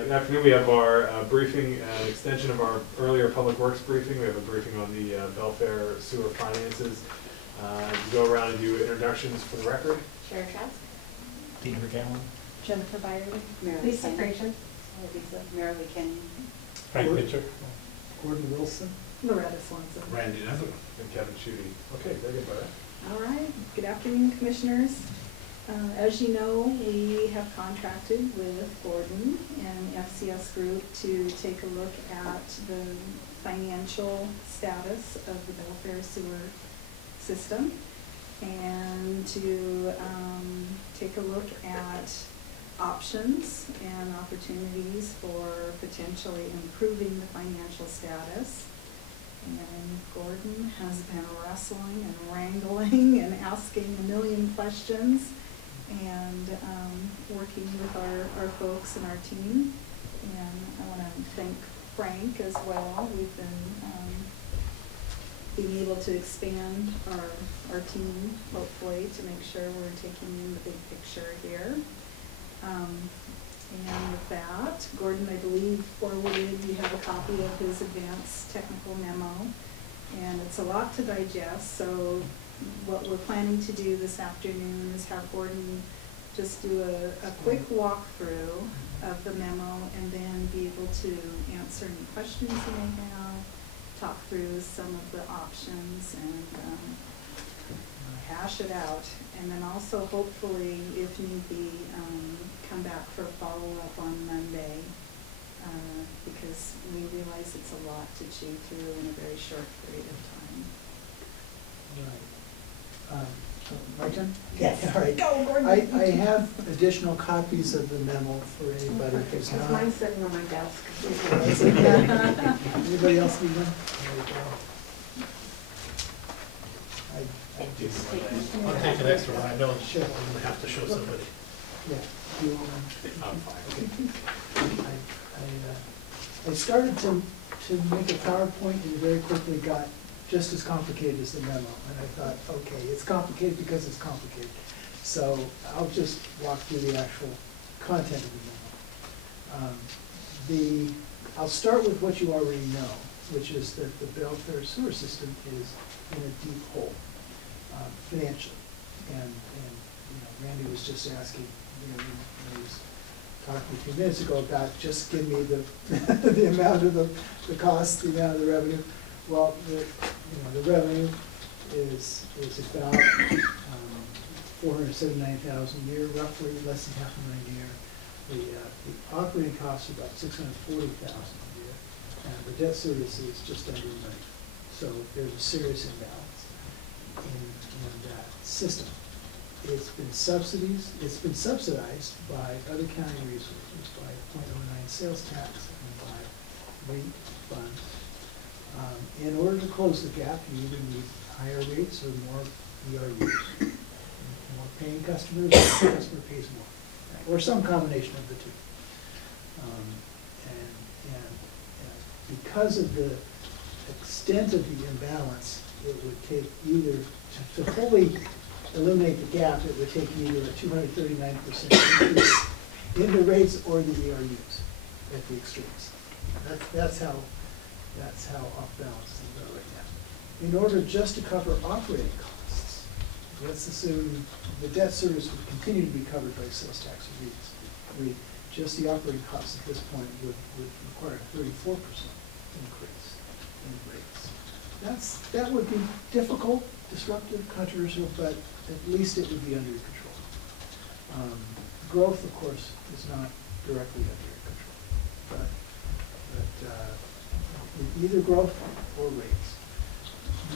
Good afternoon. We have our briefing, an extension of our earlier public works briefing. We have a briefing on the Belfair sewer finances. To go around and do introductions for the record. Sharon Trask, Peter McGowan, Jennifer Byron, Lisa Frazier, Mary Kenyon, Frank Pitcher, Gordon Wilson. Loretta Swanson. Randy Netherland. And Kevin Schutte. Okay, very good, Brett. All right, good afternoon, Commissioners. As you know, we have contracted with Gordon and FCS Group to take a look at the financial status of the Belfair sewer system and to take a look at options and opportunities for potentially improving the financial status. And Gordon has been wrestling and wrangling and asking a million questions and working with our folks and our team. And I want to thank Frank as well. We've been being able to expand our team, hopefully, to make sure we're taking in the big picture here. And with that, Gordon, I believe, forwarded, you have a copy of his advanced technical memo, and it's a lot to digest. So what we're planning to do this afternoon is have Gordon just do a quick walkthrough of the memo and then be able to answer any questions you may have, talk through some of the options, and hash it out. And then also, hopefully, if need be, come back for a follow-up on Monday, because we realize it's a lot to chew through in a very short period of time. Right. My turn? Yes. All right. Go, Gordon. I have additional copies of the memo for anybody who's Because not. mine's sitting on my desk. Anybody else need one? There you go. I'll take an extra one. I know Sure. I'm going to have to show somebody. Yeah. You want one? I'm fine. I started to make a PowerPoint and very quickly got just as complicated as the memo. And I thought, okay, it's complicated because it's complicated. So I'll just walk through the actual content of the memo. I'll start with what you already know, which is that the Belfair sewer system is in a deep hole financially. And Randy was just asking, he was talking a few minutes ago about just give me the the amount of the cost, the amount of the revenue. Well, the revenue is about $479,000 a year, roughly less than $500,000 a year. The operating costs are about $640,000 a year, and the debt service is just under $1 million. So there's a serious imbalance in that system. It's been subsidized by other county resources, by 0.09 sales tax and by rate funds. In order to close the gap, you either need higher rates or more ERUs. More paying customers, the customer pays more, or some combination of the two. And because of the extent of the imbalance, it would take either, to fully eliminate the gap, it would take either a 239% increase in the rates or the ERUs at the extremes. That's how off balance things are right now. In order just to cover operating costs, let's assume the debt service would continue to be covered by sales tax and just the operating costs at this point would require a 34% increase in rates. That would be difficult, disruptive, controversial, but at least it would be under your control. Growth, of course, is not directly under your control, but either growth or rates.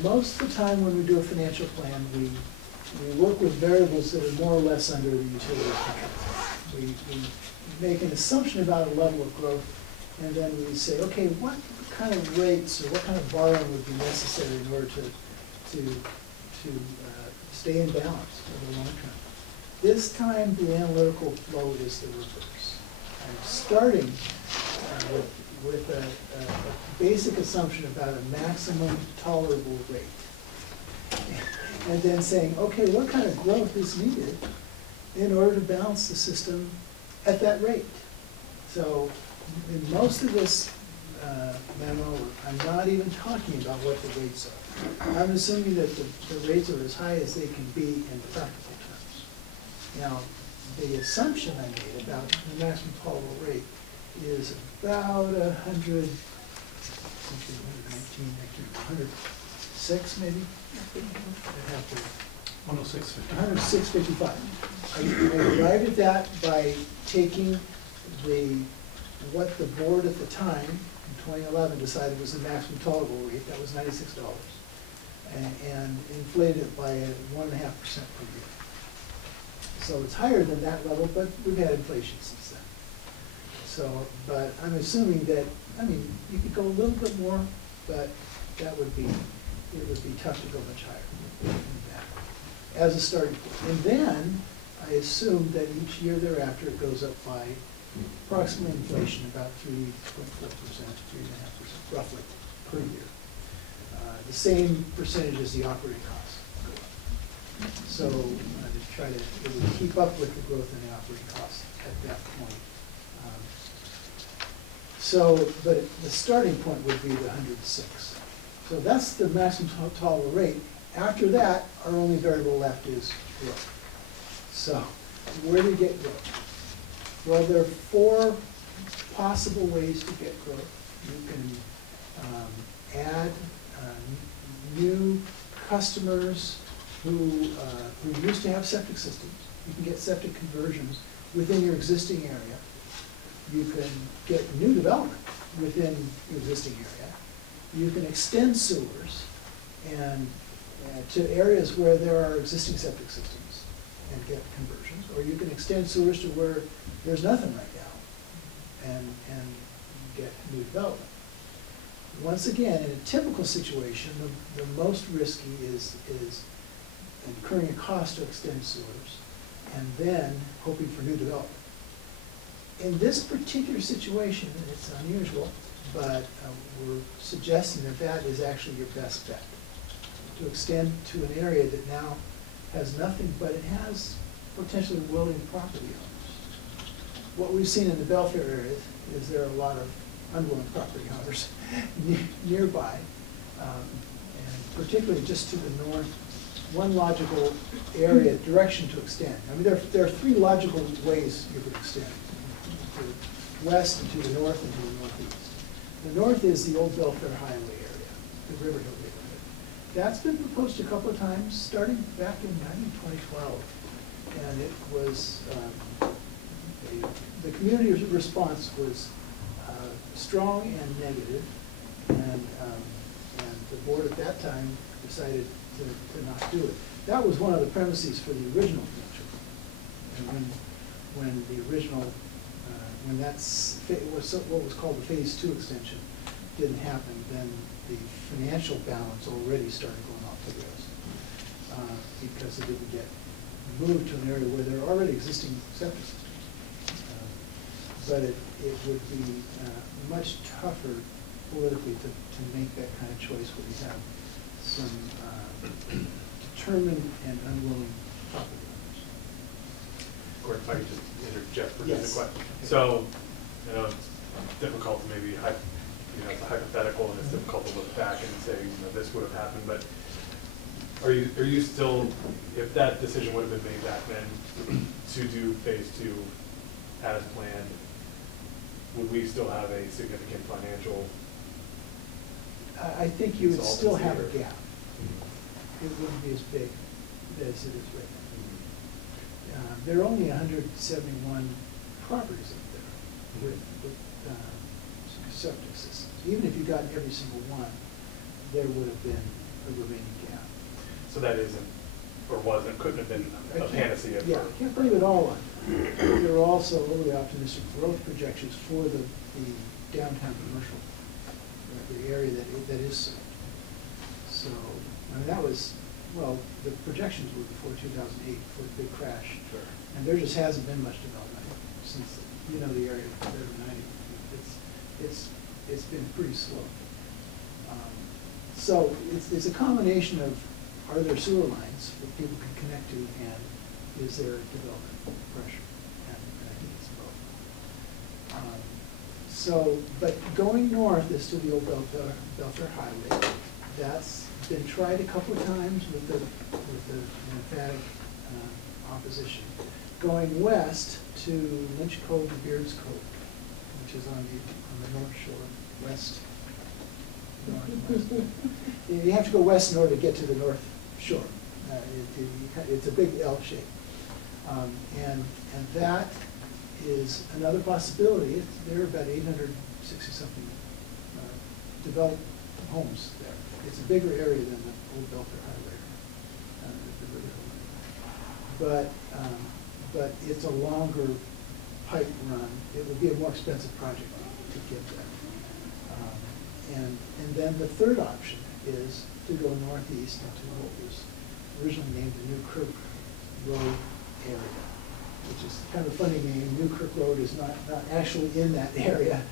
Most of the time when we do a financial plan, we work with variables that are more or less under the utility control. We make an assumption about a level of growth, and then we say, okay, what kind of rates or what kind of borrowing would be necessary in order to stay in balance for the long term. This time, the analytical flow is the reverse. I'm starting with a basic assumption about a maximum tolerable rate. And then saying, okay, what kind of growth is needed in order to balance the system at that rate? So in most of this memo, I'm not even talking about what the rates are. I'm assuming that the rates are as high as they can be in practical terms. Now, the assumption I made about the maximum tolerable rate is about 100, 106 maybe? I'd have to 106.55. 106.55. I arrived at that by taking what the board at the time, in 2011, decided was the maximum tolerable rate, that was $96, and inflated it by 1.5% per year. So it's higher than that level, but we've had inflation since then. So, but I'm assuming that, I mean, you could go a little bit more, but it would be tough to go much higher than that as a starting point. And then I assume that each year thereafter it goes up by approximately inflation, about 3.4%, 3.5% roughly per year. The same percentage as the operating costs go up. So to try to it would keep up with the growth in the operating costs at that point. But the starting point would be the 106. So that's the maximum tolerable rate. After that, our only variable left is growth. So where do we get growth? Well, there are 4 possible ways to get growth. You can add new customers who used to have septic systems. You can get septic conversions within your existing area. You can get new development within your existing area. You can extend sewers and to areas where there are existing septic systems and get conversions, or you can extend sewers to where there's nothing right now and get new development. Once again, in a typical situation, the most risky is incurring a cost to extend sewers and then hoping for new development. In this particular situation, and it's unusual, but we're suggesting that that is actually your best bet, to extend to an area that now has nothing, but it has potentially willing property owners. What we've seen in the Belfair area is there are a lot of unwilling property owners nearby, and particularly just to the north. One logical area, direction to extend. I mean, there are 3 logical ways you could extend. To the west and to the north and to the northeast. The north is the old Belfair Highway area, the River Hill neighborhood. That's been proposed a couple of times, starting back in 2012. And it was, the community response was strong and negative. And the board at that time decided to not do it. That was one of the premises for the original financial plan. And when the original when what was called the phase 2 extension didn't happen, then the financial balance already started going off the rails because it didn't get moved to an area where there are already existing septic systems. But it would be much tougher politically to make that kind of choice where you have some determined and unwilling property owners. Gordon, if I could just interject for just Yes. a question. So, I know it's difficult to maybe, it's a hypothetical and it's difficult to look back and say, this would have happened, but are you still, if that decision would have been made back then to do phase 2 as planned, would we still have a significant financial? I think you would still have a Insolvency or- gap. It wouldn't be as big as it is right now. There are only 171 properties up there with septic systems. Even if you got every single one, there would have been a remaining gap. So that isn't, or wasn't, couldn't have been a panacea for. Yeah, I can't blame it all on. There are also really optimistic growth projections for the downtown commercial, the area that is served. So, I mean, that was, well, the projections were before 2008, before the big crash. Sure. And there just hasn't been much development since, the area compared to 90. It's been pretty slow. So it's a combination of, are there sewer lines that people can connect to, and is there development pressure? And I think it's both. So, but going north is to the old Belfair Highway. That's been tried a couple of times with the emphatic opposition. Going west to Lynch Cove and Beards Cove, which is on the north shore, west. Northwest. You have to go west in order to get to the north shore. It's a big L shape. And that is another possibility. There are about 860-something developed homes there. It's a bigger area than the old Belfair Highway. But it's a longer pipe run. It would be a more expensive project to get there. And then the third option is to go northeast into what was originally named the Newkirk Road area, which is kind of a funny name. Newkirk Road is not actually in that area.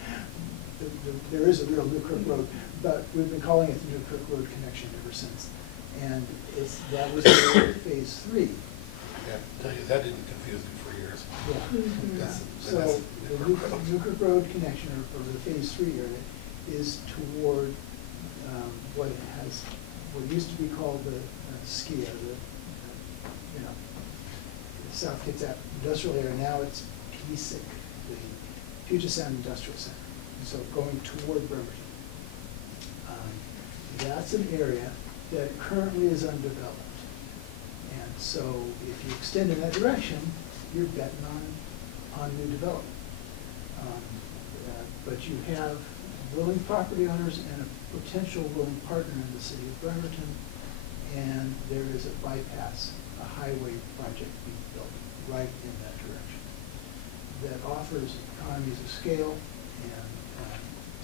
There is a real Newkirk Road, but we've been calling it the Newkirk Road connection ever since. And that was phase 3. Yeah, tell you, that didn't confuse me for years. Yeah. That's- So that's the Newkirk Road connection, or the phase 3 area, is toward what used to be called the SKIA, the South Kitsap Industrial Area. Now it's PSIC, the Puget Sound Industrial Center. And so going toward Bremerton. That's an area that currently is undeveloped. And so if you extend in that direction, you're betting on new development. But you have willing property owners and a potential willing partner in the city of Bremerton, and there is a bypass, a highway project being built right in that direction that offers economies of scale and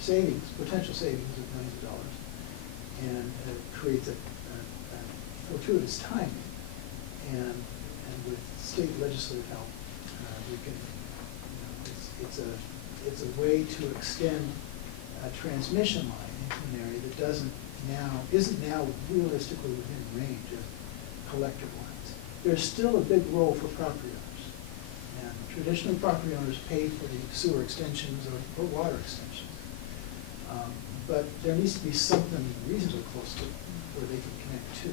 savings, potential savings of millions of dollars, and creates a fortuitous timing. And with state legislative help, we can, it's a way to extend a transmission line into an area that isn't now realistically within range of collector lines. There's still a big role for property owners. And traditionally, property owners pay for the sewer extensions or water extensions. But there needs to be something reasonably close to where they can connect to.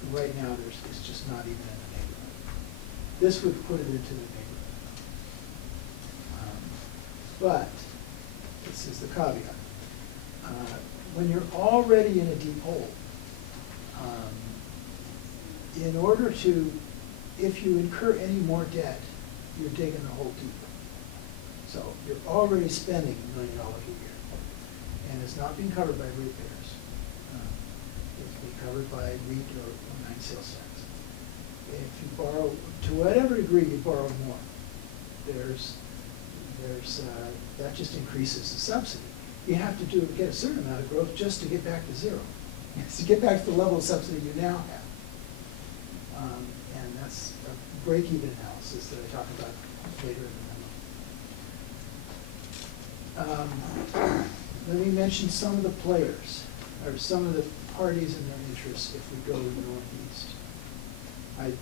And right now, it's just not even in the neighborhood. This would put it into the neighborhood. But this is the caveat. When you're already in a deep hole, in order to, if you incur any more debt, you're digging the hole deeper. So you're already spending $1 million a year, and it's not being covered by ratepayers. It's being covered by REIT or 9 sales tax. If you borrow, to whatever degree you borrow more, that just increases the subsidy. You have to get a certain amount of growth just to get back to zero. To get back to the level of subsidy you now have. And that's a break-even analysis that I talk about later in the memo. Let me mention some of the players, or some of the parties and their interests if we go northeast. I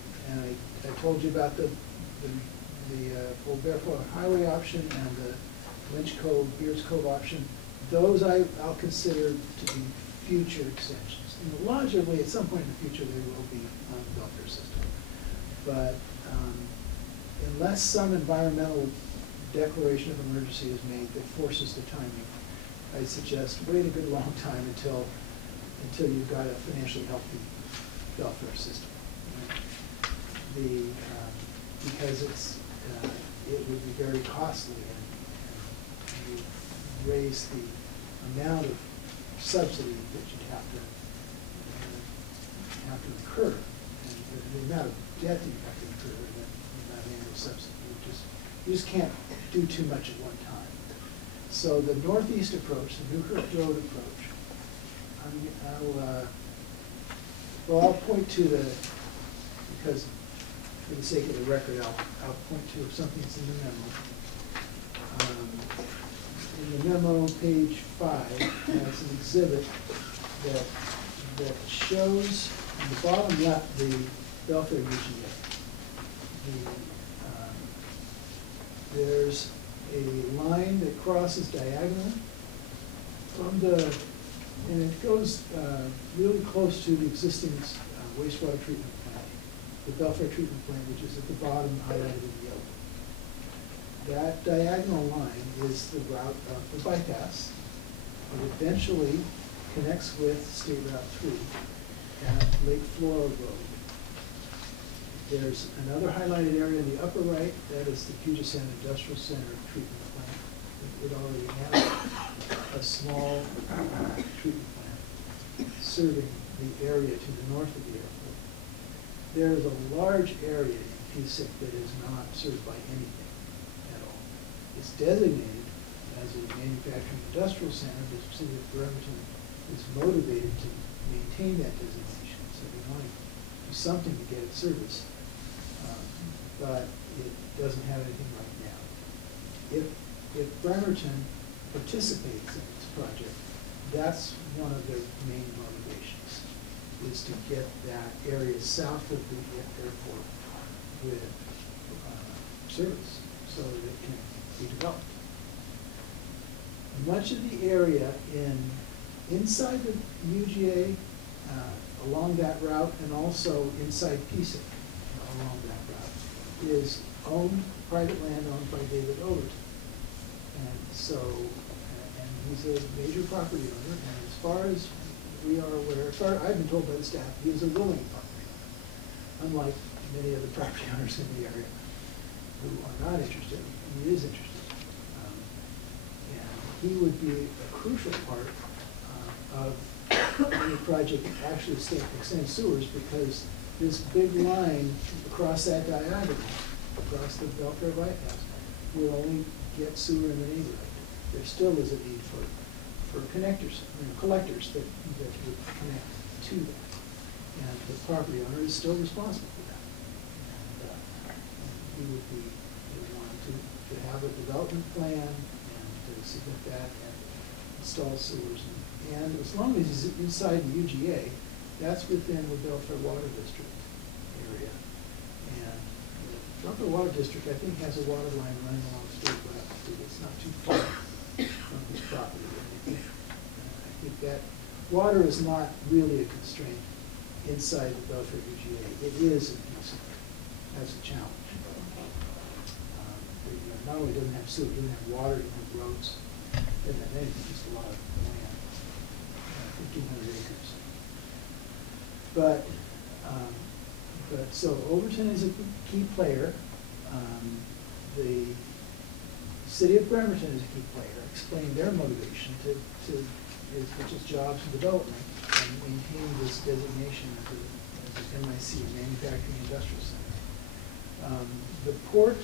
told you about the Old Belfair Highway option and the Lynch Cove, Beards Cove option. Those I'll consider to be future extensions. And logically, at some point in the future, they will be on the Belfair system. But unless some environmental declaration of emergency is made that forces the timing, I suggest wait a good long time until you've got a financially healthy Belfair system. Because it would be very costly, and you raise the amount of subsidy that you'd have to incur, and the amount of debt that you have to incur, and the amount of annual subsidy. You just can't do too much at one time. So the northeast approach, the Newkirk Road approach, I'll point to because for the sake of the record, I'll point to something that's in the memo. In the memo, page 5, has an exhibit that shows on the bottom left the Belfair UGA. There's a line that crosses diagonally from the, and it goes really close to the existing wastewater treatment plant, the Belfair treatment plant, which is at the bottom highlighted in yellow. That diagonal line is the route of the bypass. It eventually connects with State Route 3 at Lake Flora Road. There's another highlighted area in the upper right, that is the Puget Sound Industrial Center treatment plant. It already has a small treatment plant serving the area to the north of the airport. There is a large area in PSIC that is not served by anything at all. It's designated as a manufacturing industrial center. The city of Bremerton is motivated to maintain that designation, so they want to do something to get it serviced. But it doesn't have anything right now. If Bremerton participates in this project, that's one of their main motivations, is to get that area south of the airport with service so that it can be developed. Much of the area inside the UGA, along that route, and also inside PSIC along that route, is owned, private land owned by David Overton. And so, and he's a major property owner, and as far as we are aware, I've been told by the staff, he is a willing property owner, unlike many other property owners in the area who are not interested. He is interested. And he would be a crucial part of any project that actually extends sewers, because this big line across that diagonal, across the Belfair bypass, will only get sewer in the neighborhood. There still is a need for connectors, collectors that would connect to that. And the property owner is still responsible for that. And he would be the one to have a development plan and to submit that and install sewers. And as long as he's inside the UGA, that's within the Belfair Water District area. And the Belfair Water District, I think, has a water line running along State Route 3. It's not too far from his property. And I think that water is not really a constraint inside the Belfair UGA. It is in PSIC. That's a challenge. Not only doesn't have sewer, it doesn't have water, it doesn't have roads, it doesn't have anything, just a lot of land, 1,500 acres. But so Overton is a key player. The city of Bremerton is a key player, explaining their motivation which is jobs and development, and maintain this designation as an MIC, Manufacturing Industrial Center. The port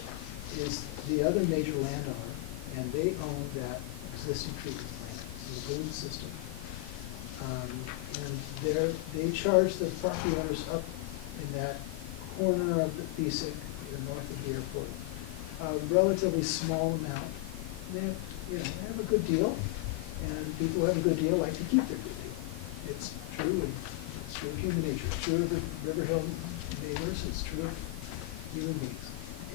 is the other major landowner, and they own that existing treatment plant, the lagoon system. And they charge the property owners up in that corner of the PSIC, north of the airport, a relatively small amount. They have a good deal, and people who have a good deal like to keep their good deal. It's true, and it's true of human nature. It's true of the River Hill neighbors. It's true of human beings.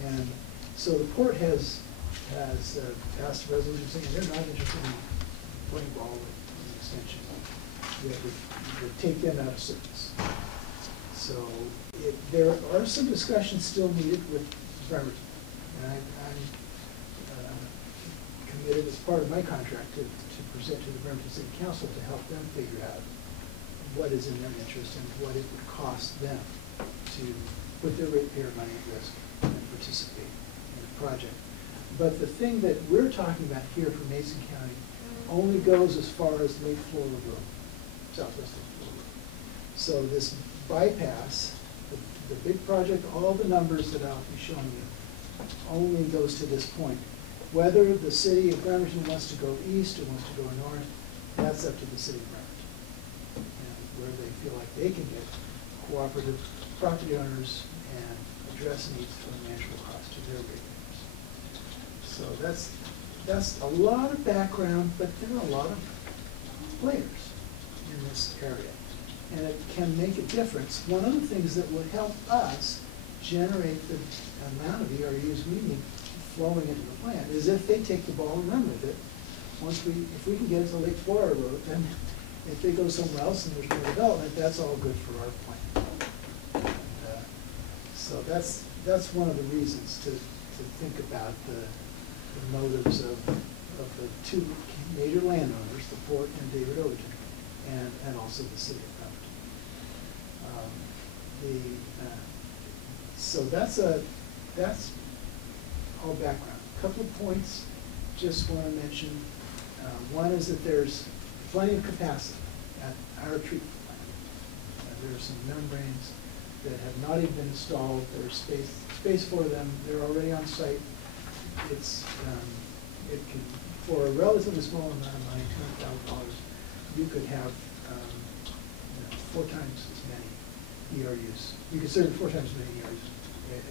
And so the port has passed a resolution saying they're not interested in playing ball with an extension. They take them out of service. So there are some discussions still needed with Bremerton. And I'm committed as part of my contract to present to the Bremerton City Council to help them figure out what is in their interest and what it would cost them to put their ratepayer money at risk and participate in the project. But the thing that we're talking about here for Mason County only goes as far as Lake Flora Road, southwest Lake Flora Road. So this bypass, the big project, all the numbers that I'll be showing you, only goes to this point. Whether the city of Bremerton wants to go east or wants to go north, that's up to the city of Bremerton. And where they feel like they can get cooperative property owners and address needs for natural cost to their ratepayers. So that's a lot of background, but there are a lot of players in this area, and it can make a difference. One of the things that would help us generate the amount of ERUs we need flowing into the plant, is if they take the ball and run with it. If we can get it to Lake Florida Road, then if they go somewhere else and there's more development, that's all good for our plant. And, so that's one of the reasons to think about the motives of the two major landowners, the port and David Overton, and also the city of Overton. So that's all background. A couple of points just want to mention. One is that there's plenty of capacity at our treatment plant. There are some membranes that have not even been installed. There's space for them. They're already on site. It can, for a relatively small amount of money, $200,000, you could have 4 times as many ERUs. You could serve 4 times as many ERUs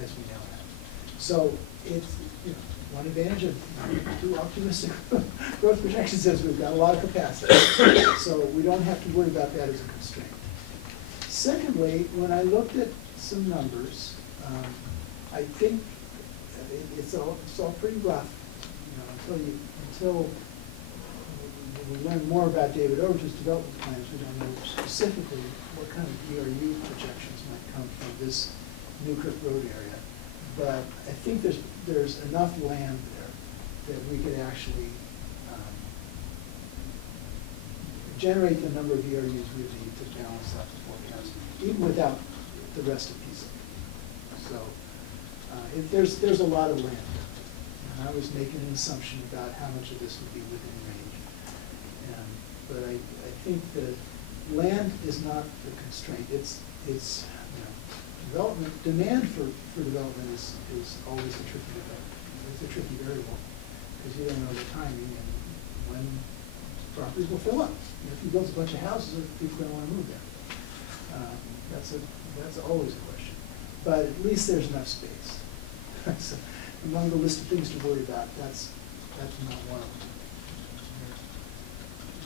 as we now have. So it's, one advantage of too optimistic growth projections is we've got a lot of capacity. So we don't have to worry about that as a constraint. Secondly, when I looked at some numbers, I think it's all pretty rough, until we learn more about David Overton's development plans. We don't know specifically what kind of ERU projections might come from this Newkirk Road area. But I think there's enough land there that we could actually generate the number of ERUs we need to balance out the forecast, even without the rest of PISA. So there's a lot of land there. And I was making an assumption about how much of this would be within range. But I think that land is not the constraint. It's development, demand for development is always a tricky development. It's a tricky variable because you don't know the timing and when properties will fill up. If you build a bunch of houses, are people going to want to move there? That's always a question. But at least there's enough space. So among the list of things to worry about, that's not one of them.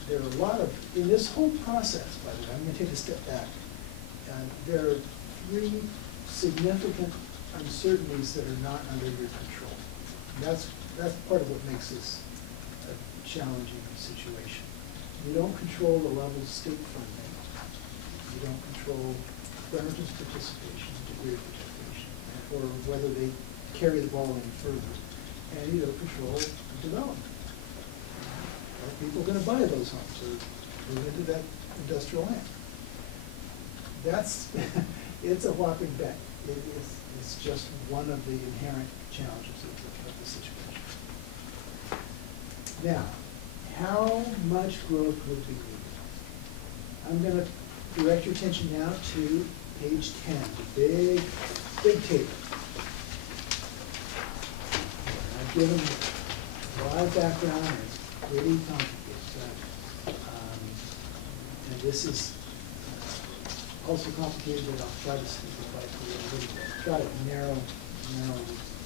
There are a lot of, in this whole process, by the way, I'm going to take a step back. There are 3 significant uncertainties that are not under your control. And that's part of what makes this a challenging situation. You don't control the level of state funding. You don't control Bremerton's participation, degree of participation, or whether they carry the ball any further. And you don't control development. Are people going to buy those homes or move into that industrial land? It's a whopping bet. It's just one of the inherent challenges of the situation. Now, how much growth would be needed? I'm going to direct your attention now to page 10, the big table. I've given a lot of background, and it's pretty complicated. And this is also complicated, but I'll try to simplify it for you a little bit. Try to narrow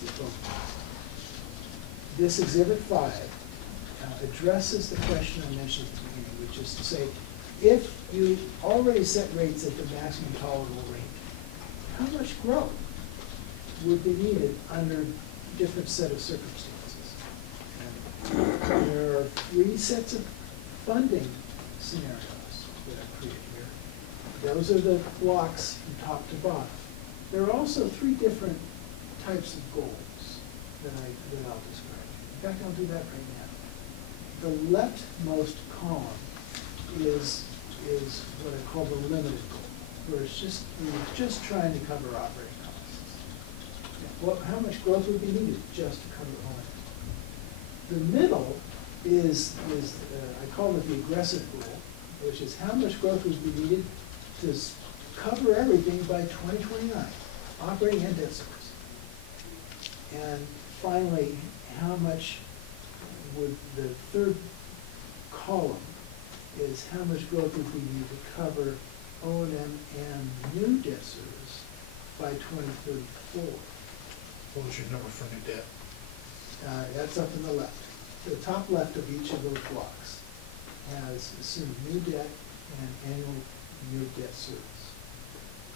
the focus. This Exhibit 5 addresses the question I mentioned at the beginning, which is to say, if you already set rates at the maximum tolerable rate, how much growth would be needed under a different set of circumstances? And there are 3 sets of funding scenarios that I created here. Those are the blocks from top to bottom. There are also 3 different types of goals that I'll describe. In fact, I'll do that right now. The leftmost column is what I call the limited goal, where we're just trying to cover operating costs. How much growth would be needed just to cover all that? The middle is I call it the aggressive goal, which is how much growth would be needed to cover everything by 2029, operating and debt service. And finally, how much would the third column is how much growth would we need to cover O&M and new debt service by 2034. What was your number for new debt? That's up in the left. The top left of each of those blocks has assumed new debt and annual new debt service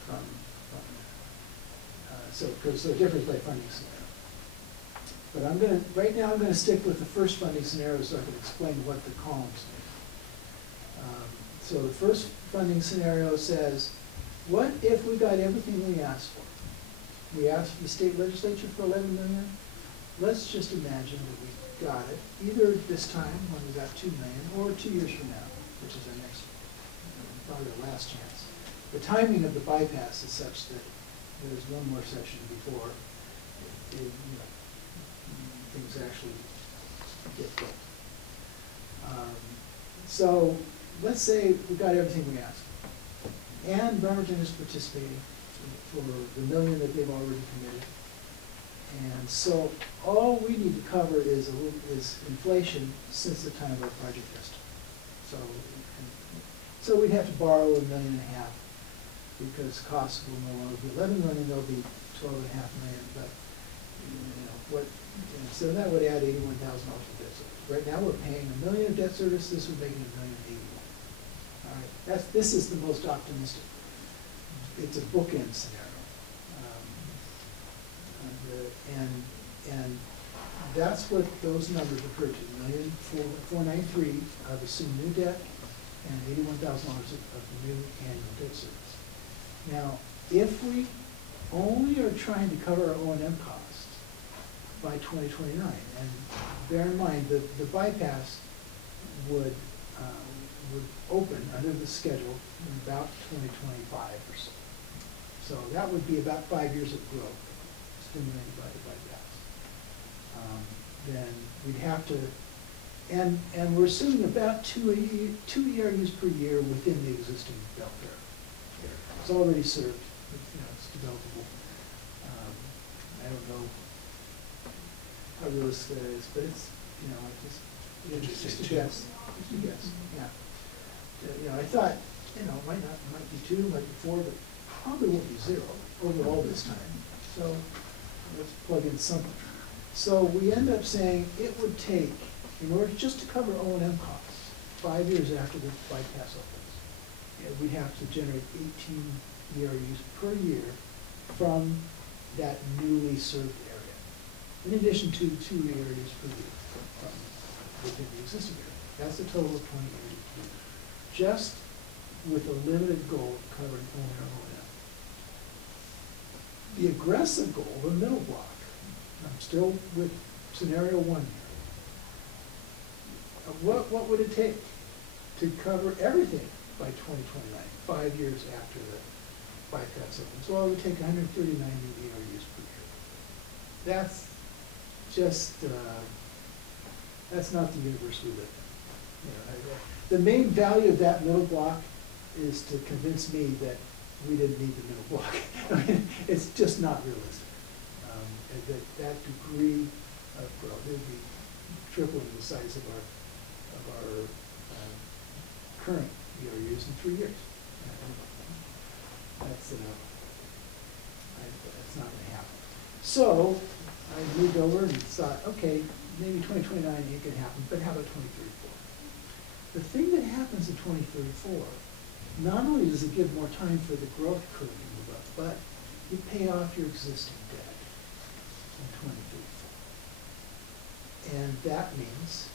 from so the difference by funding scenario. But right now I'm gonna stick with the first funding scenario so I can explain what the columns mean. So the first funding scenario says, what if we got everything we asked for? We asked the state legislature for 11 million. Let's just imagine that we got it, either this time when we got 2 million, or 2 years from now, which is our next, probably our last chance. The timing of the bypass is such that there's one more session before things actually get built. So let's say we got everything we asked. And Bremerton is participating for the million that they've already committed. And so all we need to cover is inflation since the time of our project estimate. So we'd have to borrow $1.5 million because costs will no longer be 11 million, they'll be 12.5 million. But so that would add $81,000 of debt service. Right now we're paying $1 million of debt service. This would make it $1,081,000. All right, this is the most optimistic. It's a bookend scenario. And that's what those numbers refer to, $1,493,000 of assumed new debt and $81,000 of new annual debt service. Now, if we only are trying to cover our O&M costs by 2029, and bear in mind that the bypass would open under the schedule in about 2025 or so. So that would be about 5 years of growth stimulated by the bypass. Then we'd have to, and we're assuming about two ERUs per year within the existing Belfair area. It's already served, it's developable. I don't know how realistic that is, but it's just a guess. Just a guess, yeah. I thought, it might be 2, might be 4, but probably won't be 0 over all this time. So let's plug in something. So we end up saying it would take, in order just to cover O&M costs, 5 years after the bypass opens, we'd have to generate 18 ERUs per year from that newly served area, in addition to 2 ERUs per year from within the existing area. That's a total of 20 ERUs, just with a limited goal of covering O&M. The aggressive goal, the middle block, I'm still with scenario 1 here. What would it take to cover everything by 2029, 5 years after the bypass opens? Well, it would take 139 new ERUs per year. That's just, that's not the universe we live in. The main value of that middle block is to convince me that we didn't need the middle block. I mean, it's just not realistic. That degree of growth, it would be tripling the size of our current ERUs in 3 years. That's not going to happen. So I moved over and thought, okay, maybe 2029 it can happen, but how about 2034? The thing that happens in 2034, not only does it give more time for the growth curve to move up, but you pay off your existing debt in 2034. And that means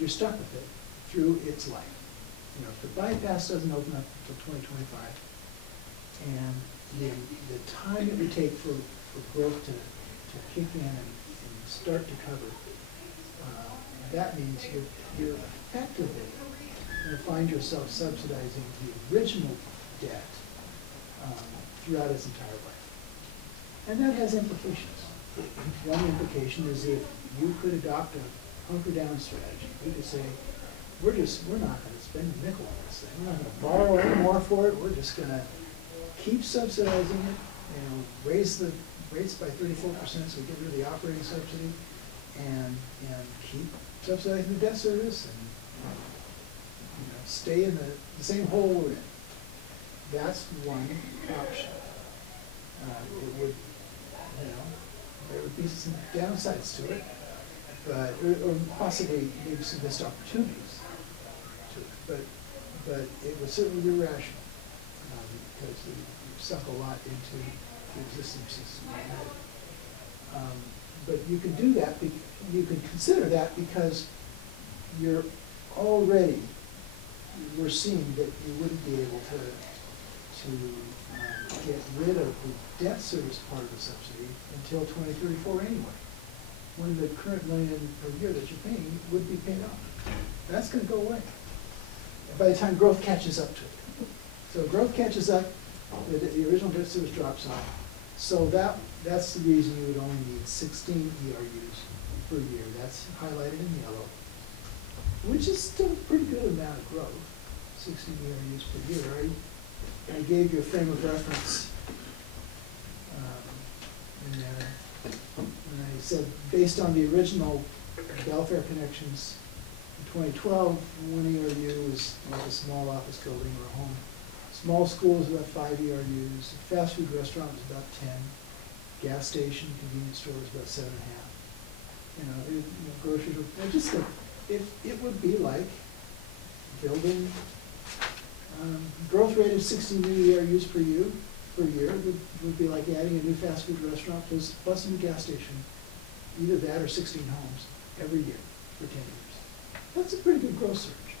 you're stuck with it through its life. If the bypass doesn't open up until 2025, and the time it would take for growth to kick in and start to cover, that means you're effectively going to find yourself subsidizing the original debt throughout its entire life. And that has implications. One implication is if you could adopt a hunker down strategy, you could say, we're not going to spend a nickel on this thing. We're not going to borrow any more for it. We're just going to keep subsidizing it and raise the rates by 34% so we get rid of the operating subsidy and keep subsidizing the debt service and stay in the same hole we're in. That's one option. It would, there would be some downsides to it, but or possibly maybe some missed opportunities to it. But it was certainly irrational because we've sunk a lot into the existing system already. But you can do that, you can consider that because you're already, we're seeing that you wouldn't be able to get rid of the debt service part of the subsidy until 2034 anyway, when the current $1 million per year that you're paying would be paid off. That's gonna go away by the time growth catches up to it. So growth catches up, the original debt service drops off. So that's the reason you would only need 16 ERUs per year. That's highlighted in yellow, which is still a pretty good amount of growth, 16 ERUs per year. I gave you a frame of reference in there. And I said, based on the original Belfair connections in 2012, 1 ERU is like a small office building or a home. Small school is about 5 ERUs. A fast food restaurant is about 10. Gas station, convenience store is about 7.5. Grocery store. I just think it would be like building growth rate of 60 new ERUs per year would be like adding a new fast food restaurant plus a new gas station, either that or 16 homes every year for 10 years. That's a pretty good growth surge.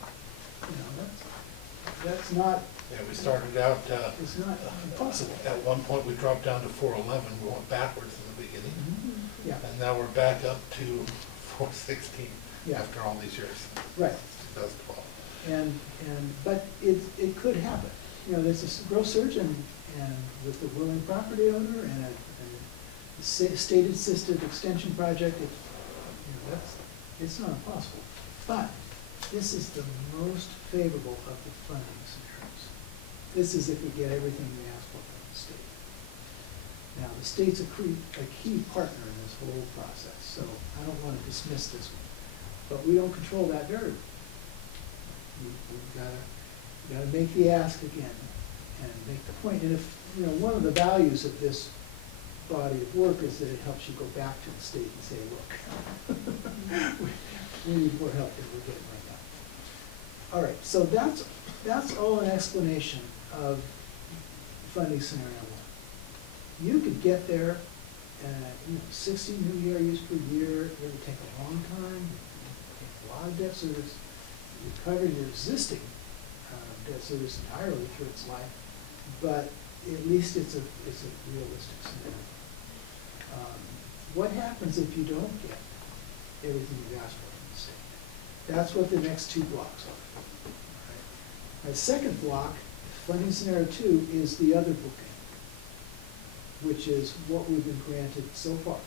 That's not. Yeah, we started out, It's not impossible. at one point, we dropped down to 411, we went backwards in the beginning. Yeah, And now we're back up to 416 Yeah. after all these years, right. 2012. But it could happen. There's a growth surge and with a willing property owner and a state-assisted extension project, it's not impossible. But this is the most favorable of the funding scenarios. This is if we get everything we ask for from the state. Now, the state's a key partner in this whole process, so I don't want to dismiss this one. But we don't control that variable. We've got to make the ask again and make the point. And if, one of the values of this body of work is that it helps you go back to the state and say, look, we need more help than we're getting right now. All right, so that's all an explanation of funding scenario one. You could get there, 60 new ERUs per year. It would take a long time. It takes a lot of debt service. You cover your existing debt service entirely through its life, but at least it's a realistic scenario. What happens if you don't get everything you've asked for from the state? That's what the next two blocks are. Right. My second block, funding scenario 2, is the other booking, which is what we've been granted so far.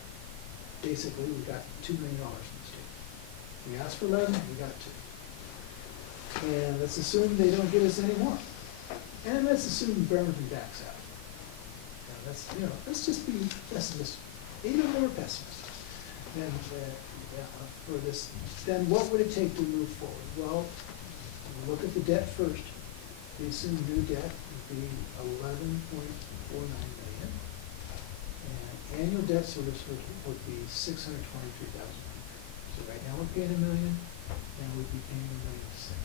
Basically, we got $2 million from the state. We asked for 11, we got 2. And let's assume they don't give us any more. And let's assume Bremerton backs out. Now let's just be pessimistic, even more pessimistic. And for this, then what would it take to move forward? Well, we'll look at the debt first. We assume new debt would be $11.49 million. And annual debt service would be $623,000. So right now we're paying $1 million, and we'd be paying $1.6 million.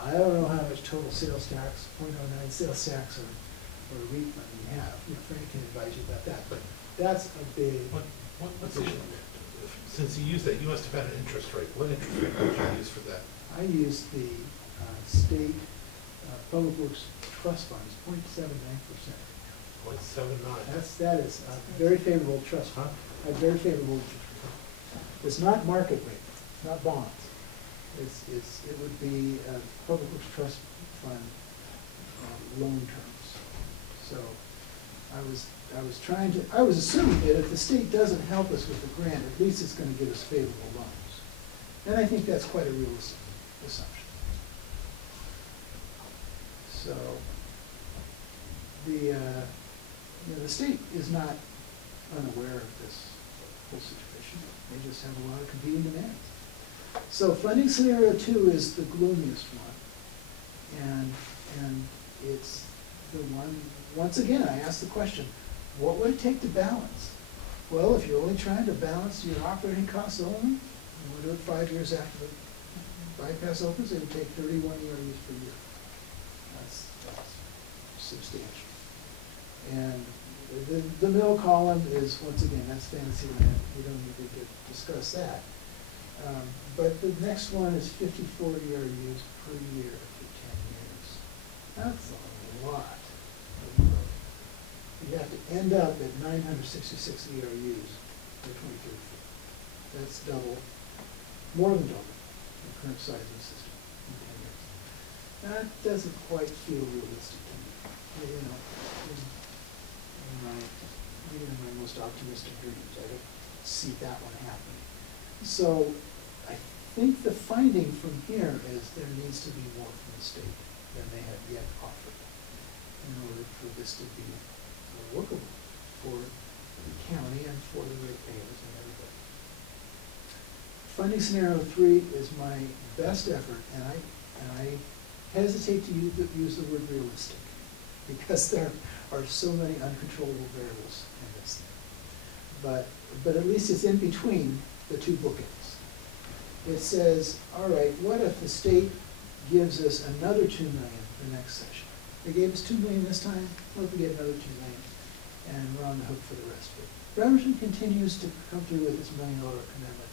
I don't know how much total sales tax, 0.09 sales tax or refund we have. Frank can advise you about that, but that's a big What's additional. Since you used that, you must have had an interest rate. What interest rate did you use for that? I used the state public works trust funds, 0.79%. 0.79. That is a very favorable trust fund, a very favorable interest rate. It's not market rate, not bonds. It would be a public works trust fund loan terms. So I was assuming that if the state doesn't help us with the grant, at least it's going to give us favorable loans. And I think that's quite a realistic assumption. So the state is not unaware of this whole situation. They just have a lot of competing demands. So funding scenario 2 is the gloomiest one. And it's the one, once again, I ask the question, what would it take to balance? Well, if you're only trying to balance your operating costs only, and we'll do it 5 years after the bypass opens, it would take 31 ERUs per year. That's substantial. And The middle column is, once again, that's fantasy land, we don't need to discuss that. But the next one is 54 ERUs per year for 10 years. That's a lot of growth. You have to end up at 966 ERUs by 2034. That's double, more than double the current size of the system in 10 years. That doesn't quite feel realistic to me, you know. Even in my most optimistic dreams, I don't see that one happening. So I think the finding from here is there needs to be more from the state than they have yet offered in order for this to be workable for the county and for the ratepayers and everybody. Funding scenario 3 is my best effort, and I hesitate to use the word realistic because there are so many uncontrollable variables in this thing. But at least it's in between the two bookends. It says, all right, what if the state gives us another $2 million the next session? They gave us $2 million this time, what if we get another $2 million? And we're on the hook for the rest of it. Bremerton continues to come through with its $1 million commitment,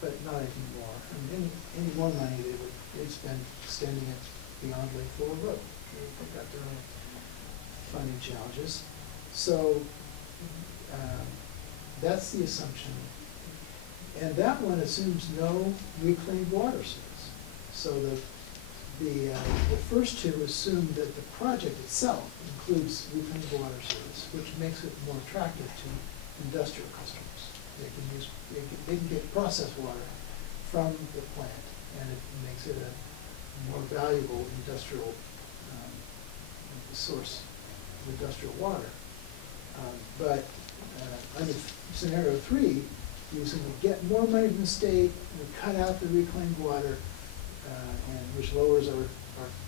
but not anything more. I mean, any more money they'd spend extending it beyond Lake Florida Road. They've got their own funding challenges. So that's the assumption. And that one assumes no reclaimed water source. So the first two assume that the project itself includes reclaimed water source, which makes it more attractive to industrial customers. They can get processed water from the plant, and it makes it a more valuable industrial source of industrial water. But under scenario 3, you get more money from the state, we cut out the reclaimed water, and which lowers our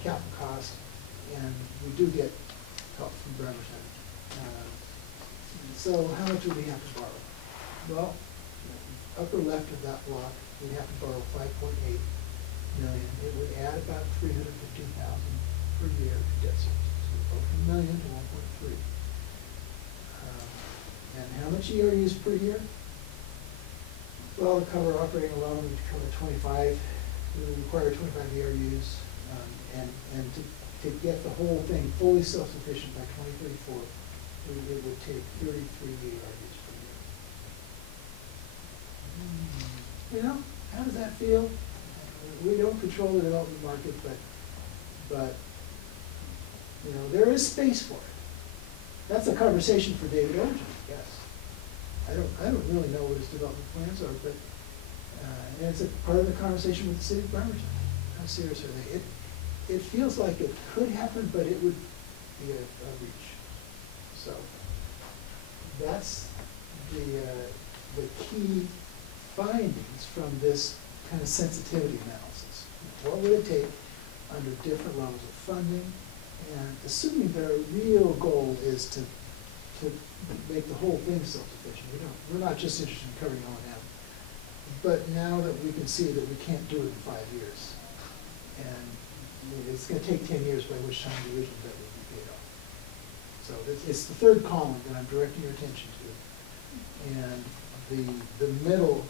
capital cost, and we do get help from Bremerton. So how much would we have to borrow? Well, upper left of that block, we have to borrow $5.8 million. It would add about $315,000 per year to debt service. So we go from $1 million to 1.3. And how much ERUs per year? Well, to cover operating alone, we cover 25. We would require 25 ERUs, and to get the whole thing fully self-sufficient by 2034, it would take 33 ERUs per year. You know, how does that feel? We don't control the development market, but you know, there is space for it. That's a conversation for David Orgen, yes. I don't really know what his development plans are, but and it's a part of the conversation with the city of Bremerton. How serious are they? It feels like it could happen, but it would be a reach. So that's the key findings from this kind of sensitivity analysis. What would it take under different levels of funding, and assuming their real goal is to make the whole thing self-sufficient. We're not just interested in covering O&M, but now that we can see that we can't do it in 5 years, and it's going to take 10 years, by which time the original debt will be paid off. So it's the third column that I'm directing your attention to, and the middle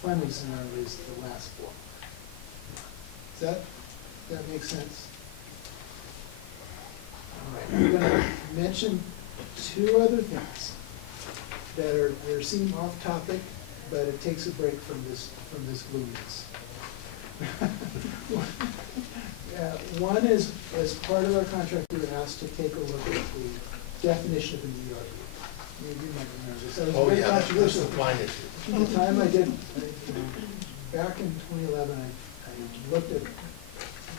funding scenario is the last block. Does that make sense? All right, I'm going to mention 2 other things that seem off topic, but it takes a break from this gloominess. One is, as part of our contract, we were asked to take a look at the definition of an ERU. You might remember this. That was Oh, very yeah, that's controversial. the blind issue. At the time I did, back in 2011, I looked at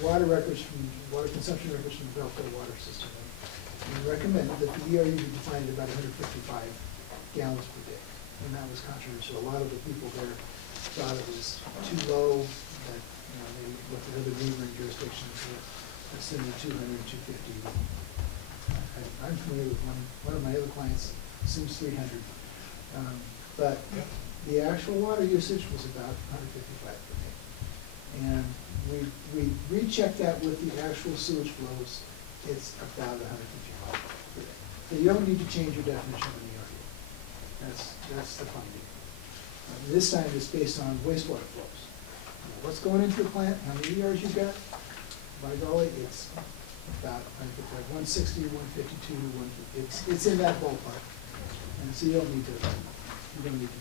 water consumption records from the Belfair water system, and recommended that the ERU be defined at about 155 gallons per day. And that was controversial. A lot of the people there thought it was too low, that they looked at other neighboring jurisdictions that assumed 200, 250. I'm familiar with one of my other clients assumes 300. But the actual water usage was about 155 per day. And we rechecked that with the actual sewage flows. It's about 155 per day. So you don't need to change your definition of an ERU. That's the finding. This time it's based on wastewater flows. What's going into the plant, how many ERs you've got, by golly, it's about, I think it's like 160, 152, it's in that ballpark. And so you don't need to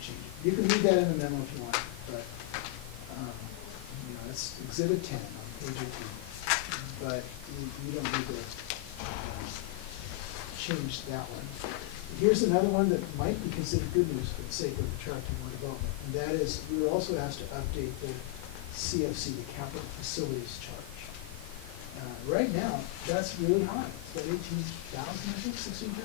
change it. You can read that in the memo if you want, but, it's exhibit 10 on page 18. But you don't need to change that one. Here's another one that might be considered good news for the sake of attracting more development, and that is, we were also asked to update the CFC, the capital facilities charge. Right now, that's really high, it's about 18,000, I think, 16,000.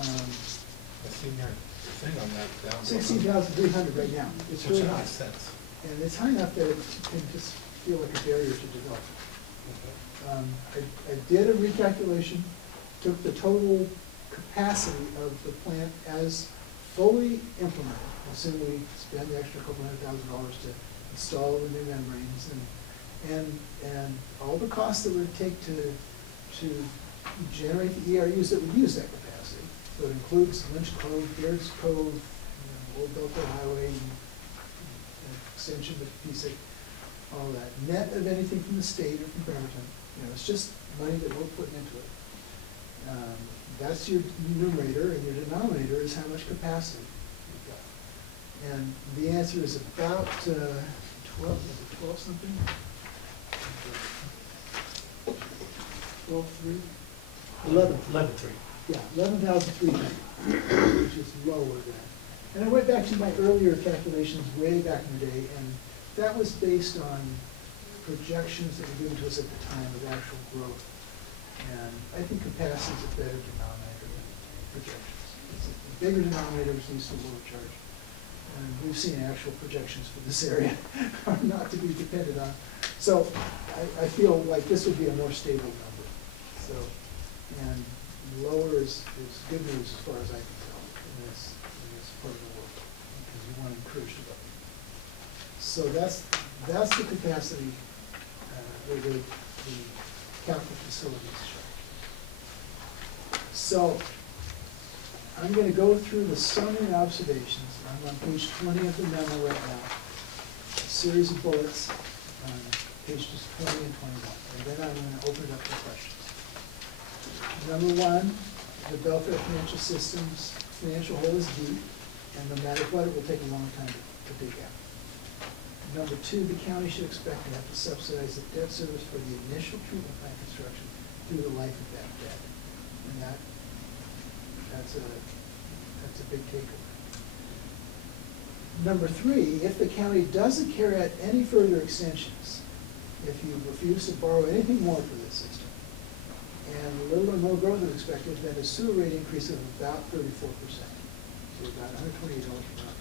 I've seen your thing on that down. 16,300 right now, it's Which really high. makes sense. And it's high enough that it can just feel like a barrier to develop. I did a recalculation, took the total capacity of the plant as fully implemented. Assume we spend the extra couple $100,000 to install the new membranes and all the costs that would take to generate the ERUs that would use that capacity. So it includes Lynch Cove, Beards Cove, Old Belfair Highway, and extension to PSIC, all that. Net of anything from the state or from Bremerton, it's just money that we're putting into it. That's your numerator, and your denominator is how much capacity you've got. And the answer is about 12 something? 12.3? 11.3. Yeah, 11,300, which is lower than. And I went back to my earlier calculations way back in the day, and that was based on projections that were given to us at the time of actual growth. And I think capacity is a better denominator than projections. The bigger denominators leads to lower charge. And we've seen actual projections for this area are not to be depended on. So I feel like this would be a more stable number. So, and lower is good news as far as I can tell in this part of the world, because we want to encourage development. So that's the capacity, the capital facilities chart. So I'm going to go through the summary observations. I'm on page 20 of the memo right now. A series of bullets on pages 20 and 21. And then I'm going to open it up for questions. Number one, the Belfair financial system's financial hole is deep, and no matter what, it will take a long time to dig out. Number two, the county should expect to have to subsidize the debt service for the initial treatment plant construction through the life of that debt. And that's a big takeaway. Number three, if the county doesn't carry out any further extensions, if you refuse to borrow anything more for this system, and little or no growth is expected, then a sewer rate increase of about 34%, so about $128 per month,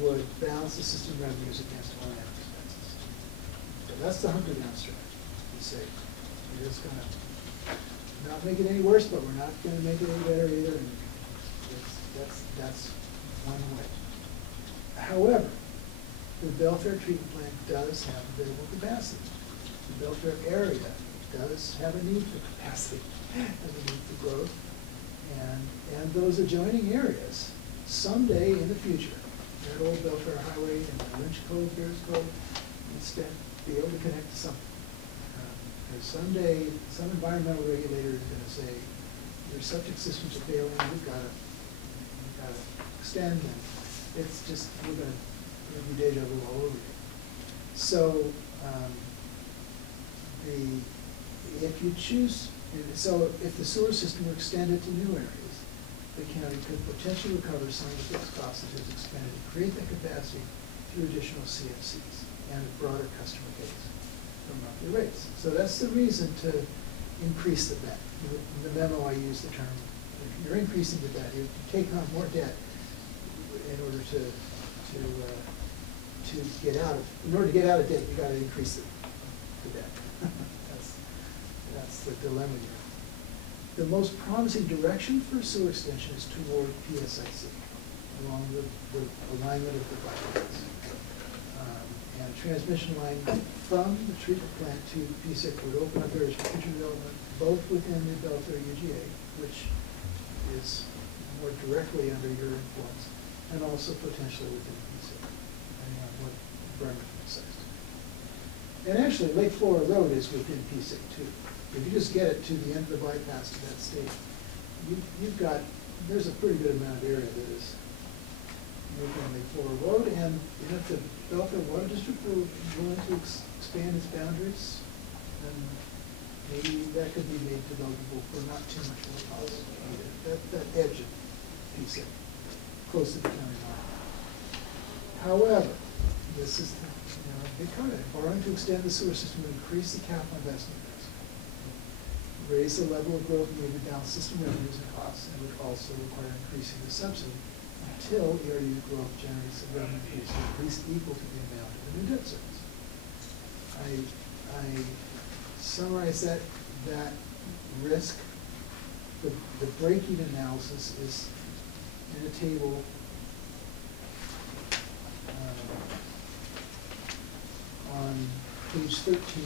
would balance the system revenues against O&M expenses. So that's the hunker down strategy. You say, we're just going to not make it any worse, but we're not going to make it any better either. And that's one way. However, the Belfair treatment plant does have available capacity. The Belfair area does have a need for capacity and a need for growth. And those adjoining areas, someday in the future, that old Belfair Highway and the Lynch Cove, Beards Cove, instead be able to connect to something. Because someday, some environmental regulator is going to say, your septic systems are failing, we've got to extend, and it's just, we're going to do deja vu all over again. So, if you choose, so if the sewer system were extended to new areas, the county could potentially recover some of the fixed costs it has expended to create that capacity through additional CFCs and a broader customer base from monthly rates. So that's the reason to increase the debt. In the memo, I use the term, if you're increasing the debt, you take on more debt in order to get out of, debt, you got to increase the debt. That's the dilemma here. The most promising direction for sewer extension is toward PSIC, along the alignment of the bylaws. And transmission line from the treatment plant to PSIC would open up areas for future development, both within the Belfair UGA, which is more directly under your influence, and also potentially within PSIC, depending on what Bremen decides. And actually, Lake Flora Road is within PSIC too. If you just get it to the end of the bypass to that state, you've got, there's a pretty good amount of area that is within Lake Flora Road, and if the Belfair Water District were willing to expand its boundaries, then maybe that could be made developable for not too much more cost. That edge of PSIC, close to the county line. However, this is, big comment, borrowing to extend the sewer system would increase the capital investment risk, raise the level of growth needed to balance system revenues and costs, and would also require increasing the subsidy until ERU growth generates a revenue increase at least equal to the amount of the new debt service. I summarize that risk. The break-even analysis is in a table on page 13,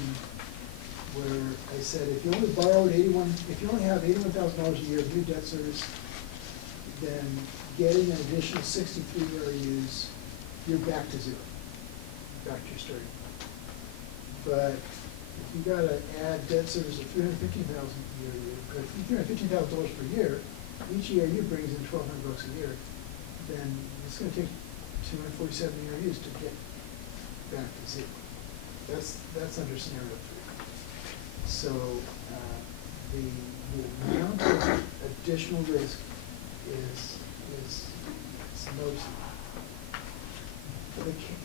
where I said if you only borrowed if you only have $81,000 a year of new debt service, then getting an additional 63 ERUs, you're back to zero, back to your starting point. But if you got to add debt service of $315,000 per year, each ERU brings in $1,200 a year, then it's going to take 247 ERUs to get back to zero. That's under scenario 3. So the amount of additional risk is noticeable.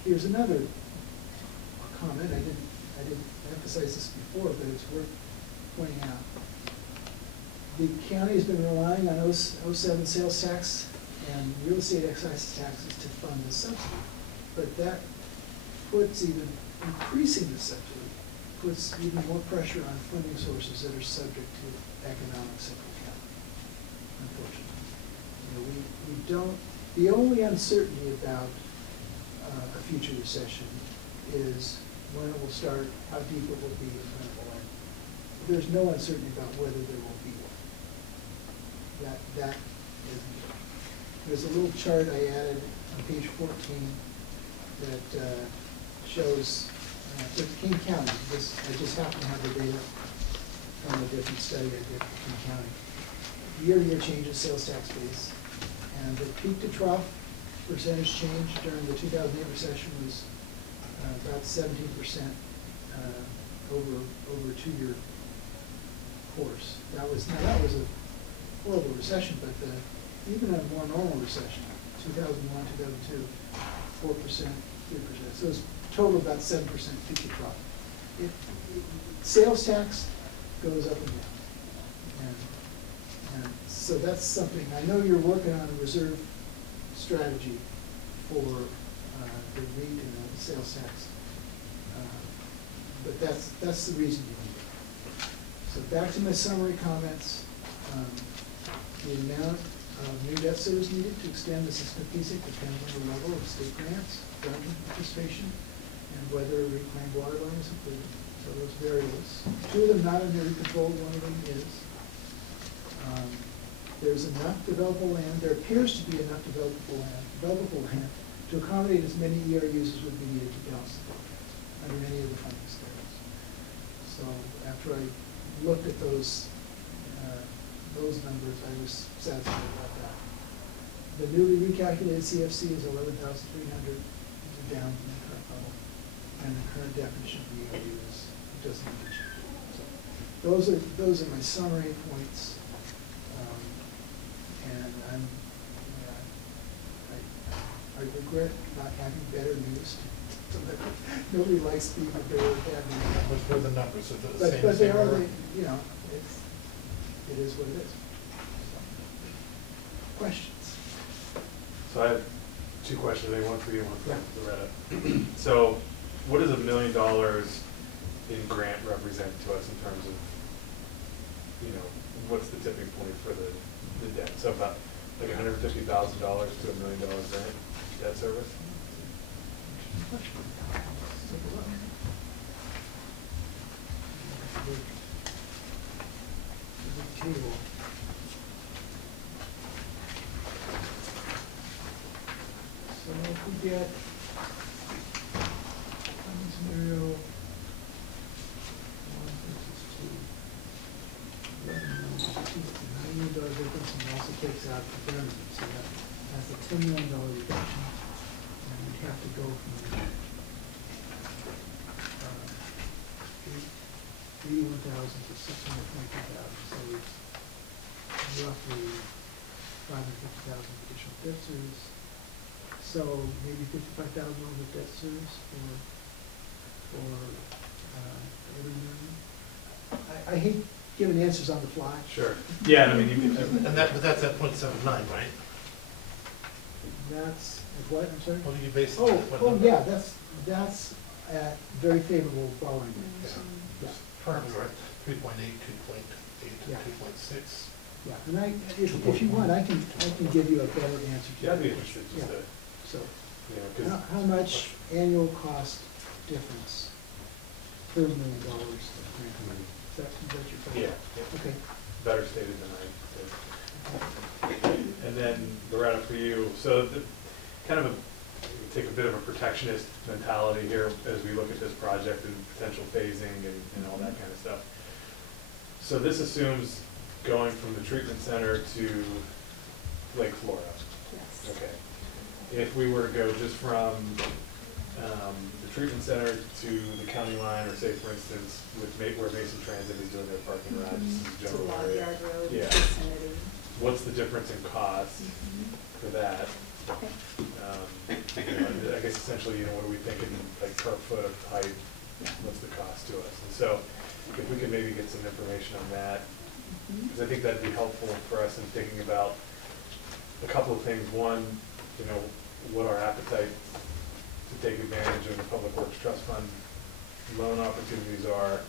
Here's another comment. I didn't emphasize this before, but it's worth pointing out. The county has been relying on 07 sales tax and real estate excise taxes to fund the subsidy, but that puts increasing the subsidy puts even more pressure on funding sources that are subject to economic cyclicality, unfortunately. We don't, the only uncertainty about a future recession is when it will start, how deep it will be, and when it will end. There's no uncertainty about whether there will be one. That is, there's a little chart I added on page 14 that shows for King County. I just happen to have the data from a different study I did for King County. Year-to-year changes, sales tax base, and the peak to trough percentage change during the 2008 recession was about 17% over a 2-year course. That was a horrible recession, but even a more normal recession, 2001, 2002, 4%, 3%. So it's total about 7% peak to trough. Sales tax goes up and down. And so that's something, I know you're working on a reserve strategy for the REIT and the sales tax, but that's the reason you need it. So back to my summary comments. The amount of new debt service needed to extend the system of PSIC depends on the level of state grants, government participation, and whether a reclaimed water line is included. So those variables. 2 of them not under your control, 1 of them is. There's enough developable land, there appears to be enough developable land to accommodate as many ERUs as would be needed to balance the forecast under any of the funding scenarios. So after I looked at those numbers, I was satisfied about that. The newly recalculated CFC is 11,300, down from the current level, and the current definition of the ERU doesn't mention it. So those are my summary points. And I regret not having better news. Nobody likes being the bearer of bad news. Most of the numbers are the same. But they are, it is what it is. Questions? So I have 2 questions, maybe one for you, one for Loretta. So what does $1 million in grant represent to us in terms of, what's the tipping point for the debt? So about like $150,000 to $1 million grant debt service? takes out the Bremen, so that's a $10 million reduction. And we'd have to go from 81,000 to 622,000, so it's roughly 550,000 additional debt service. So maybe 55,000 over debt service for every million. I hate giving answers on the fly. Sure. Yeah, and I mean, you can, And that, but that's at 0.79, right? That's, at what, I'm sorry? What do you base it Oh, on? What oh, number? yeah, that's at very favorable borrowing rates. Yeah. Yeah, Currently, right, 3.8, 2.8, Yeah. 2.6. yeah, and if you want, I can give you a better answer to yeah, that. I'd be interested just Yeah. to, So, you know, because. how much annual cost difference per $1 million of grant money? Is that your question? Yeah, Okay. better stated than I did. And then Loretta, for you, so kind of take a bit of a protectionist mentality here as we look at this project and potential phasing and all that kind of stuff. So this assumes going from the treatment center to Lake Flora. Yes. Okay. If we were to go just from the treatment center to the county line, or say for instance, with where Mason Transit is doing their parking garage, this is To general Log area. Yard Road Yeah. vicinity. What's the difference in cost for that? Okay. I guess essentially, you know, what are we thinking, like per foot of height, what's the cost to us? And so, if we could maybe get some information on that, because I think that'd be helpful for us in thinking about a couple of things. One, you know, what our appetite to take advantage of the Public Works Trust Fund loan opportunities are,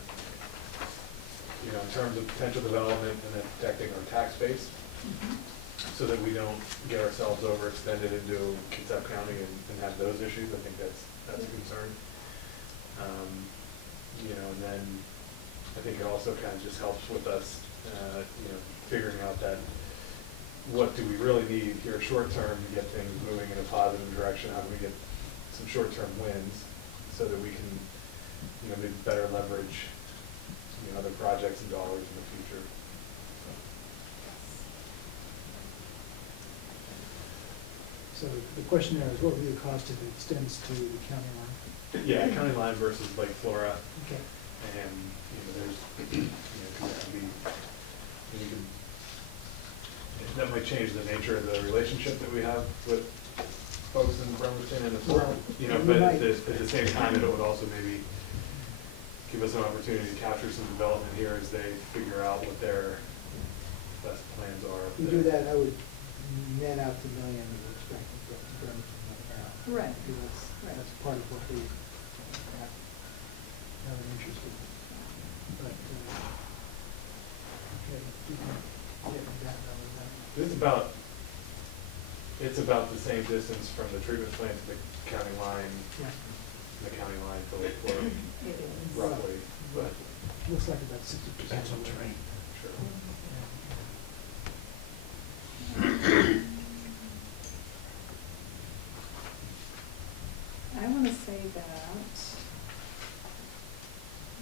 you know, in terms of potential development and then protecting our tax base, so that we don't get ourselves overextended into Kitsap County and have those issues. I think that's a concern. You know, and then I think it also kind of just helps with us, you know, figuring out that what do we really need here short term to get things moving in a positive direction? How do we get some short-term wins so that we can, you know, maybe better leverage, you know, other projects and dollars in the future? So the question there is, what would be the cost if it extends to the county line? Yeah, county line versus Lake Flora, Okay. and, you know, there's, you know, could that be, you can, that might change the nature of the relationship that we have with folks in Bremerton and the Fort, you know, but at the same time, it would also maybe give us an opportunity to capture some development here as they figure out what their best plans are. If you do that, I would net out the million that we're expecting to Bremerton right now. Right. Because that's part of what we have an interest in. But, okay, you can get that number then. It's about the same distance from the treatment plant to the county line, Yeah. the county line to Lake Flora, It is. roughly, but Looks like about 60%. Depends on terrain. sure. I want to say that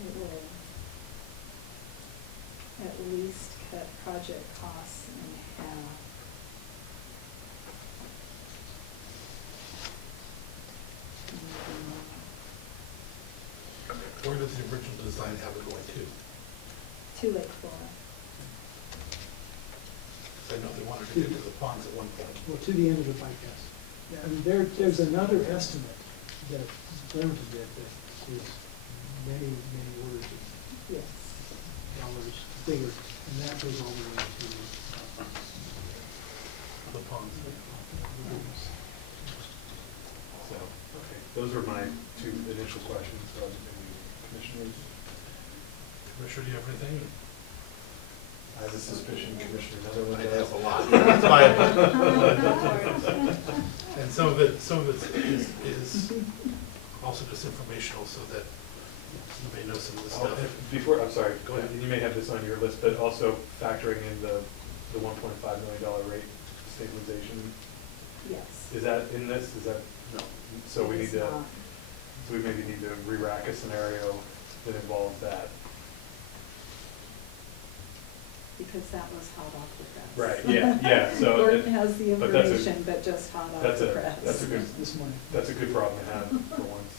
it will at least cut project costs in half. Where does the original design have it going to? To Lake Flora. 'Cause I know they wanted to get to the ponds at one point. Well, to the end of the bypass. Yeah, I mean, there's another estimate that Bremerton did that is many, many orders of Yes. dollars bigger, and that goes all the way to, The ponds. So, okay, those are my two initial questions, so maybe commissioners. Commissioner, do you have anything? I have a suspicion Commissioner Netherland I does. have a lot. That's why And some of it is also just informational so that you may know some of the Oh, stuff. Before, I'm sorry, go ahead, you may have this on your list, but also factoring in the $1.5 million rate stabilization. Yes. Is that in this? Is that, no? So we It need is to, not. so we maybe need to re-rack a scenario that involves that. because that was hot off the press. Right, yeah, so. Gordon has the but that's a- information, but just hot off That's the a, press. that's a good, This morning. that's a good problem to have for once.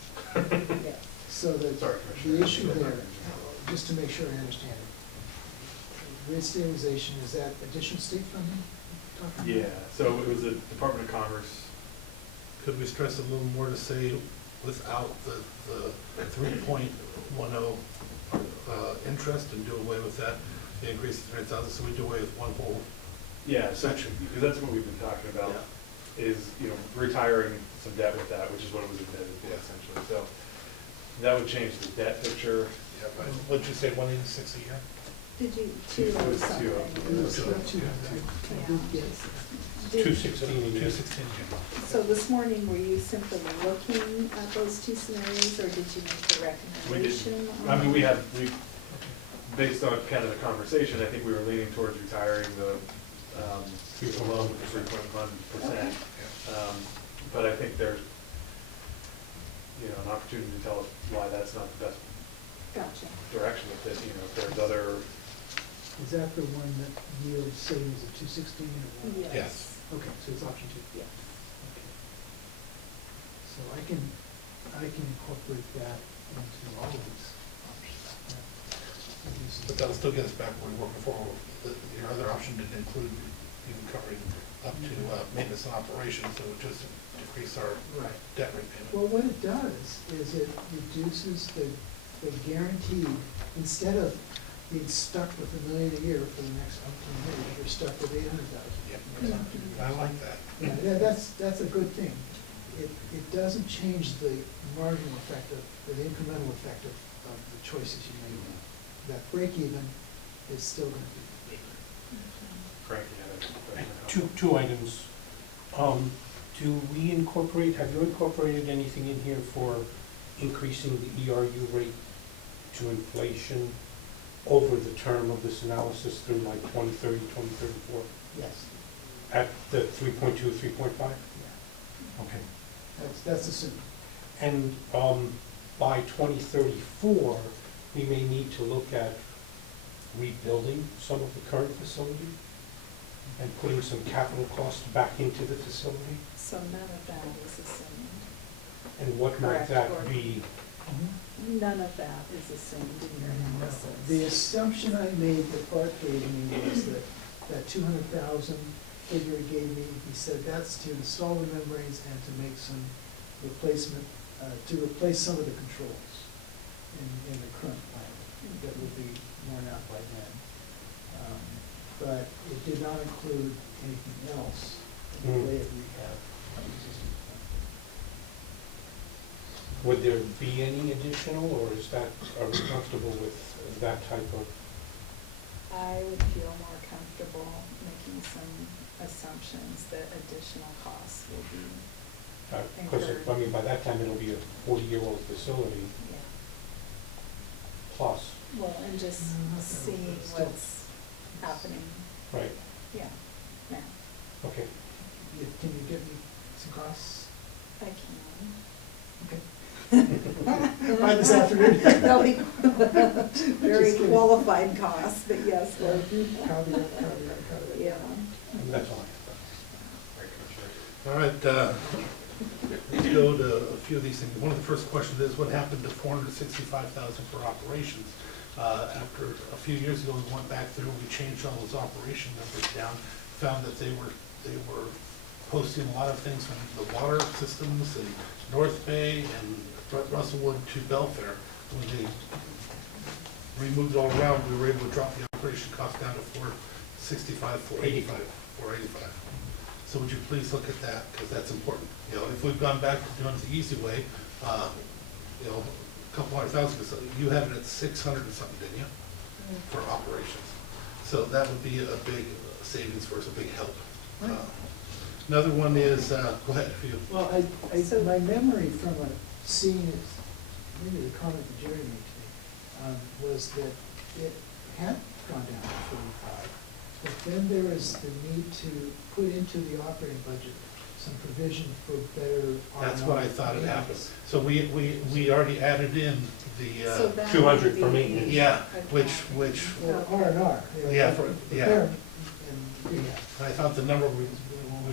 Yes. So the, Sorry, Commissioner. the issue there, just to make sure I understand it, rate stabilization, is that additional state funding? you're talking about? Yeah, so it was the Department of Commerce. Could we stress a little more to say without the 3.10 interest and do away with that, the increase of 300,000, so we do away with one whole Yeah, so, section? because that's what we've been talking about, is, retiring some debt with that, which is what it was intended for essentially. So that would change the debt picture. Yeah, but what'd you say, 186 a year? Did you, It was something? two. It was about 200. I did get Did- 216 a year. 216 a year. So this morning, were you simply looking at those two scenarios, or did you make a We did, recommendation? I mean, we based on kind of the conversation, I think we were leaning towards retiring the loan with the 3.1%. But I think there's, an opportunity to tell us why that's not the best Gotcha. direction with it, if there's other, Is that the one that yields savings of 216 or what? Yes. Okay, so it's option 2. Yes. Okay. So I can incorporate that into all of these options. Yeah. But that'll still get us back where we were before. Your other option didn't include even covering up to maintenance and operations, so it would just decrease our Right. debt repayment. Well, what it does is it reduces the guaranteed, instead of being stuck with $1 million a year for the next upcoming years, you're stuck with 800,000. I like that. Yeah, that's a good thing. It doesn't change the marginal effect of, the incremental effect of the choices you make. That break even is still gonna be bigger. Frankie had a question. Two items. Do we incorporate, have you incorporated anything in here for increasing the ERU rate to inflation over the term of this analysis through like 2030, 2034? Yes, At the 3.2, 3.5? yeah, Okay. that's assuming. And by 2034, we may need to look at rebuilding some of the current facility and putting some capital costs back into the facility. So none of that is assumed. And what might Correct, that Gordon. be? None of that is assumed in your analysis. The assumption I made that Bart gave me was that 200,000 figure he gave me, he said that's to install the membranes and to make some replacement, to replace some of the controls in the current plant that will be worn out by then. But it did not include anything else in the way of rehab of the existing plant. Would there be any additional, or are we comfortable with that type of? I would feel more comfortable making some assumptions that additional costs will be Because, incurred. I mean, by that time, it'll be a 40-year-old facility Yeah. plus, Well, and just seeing what's happening, right? yeah, now, Okay. Can you get me some costs? I can. Okay. By this afternoon? They'll be very Just kidding. qualified costs, but yes, Caveat, we'll, caveat. yeah. And that's all I All right, let's go to a few of these things. One of the first questions is, what happened to 465,000 for operations? After a few years ago, we went back through, we changed all those operation numbers down, found that they were posting a lot of things from the water systems and North Bay and Russellwood to Belfair. When they removed it all around, we were able to drop the operation cost down to 465, 485, 485. So would you please look at that, because that's important. If we've gone back to doing it the easy way, a couple $100,000, because you had it at 600 and something, didn't you, for operations? So that would be a big savings for us, a big help. Right. Another one is, go ahead, if you. Well, my memory from seeing it, maybe the comment that Jerry made to me, was that it had gone down to 45, but then there is the need to put into the operating budget some provision for better. That's what I thought had happened. So we already added in So that 200 would for be maintenance. yeah, a which, cap. Or R&R. Yeah, yeah. Repair and rehab. I thought the number we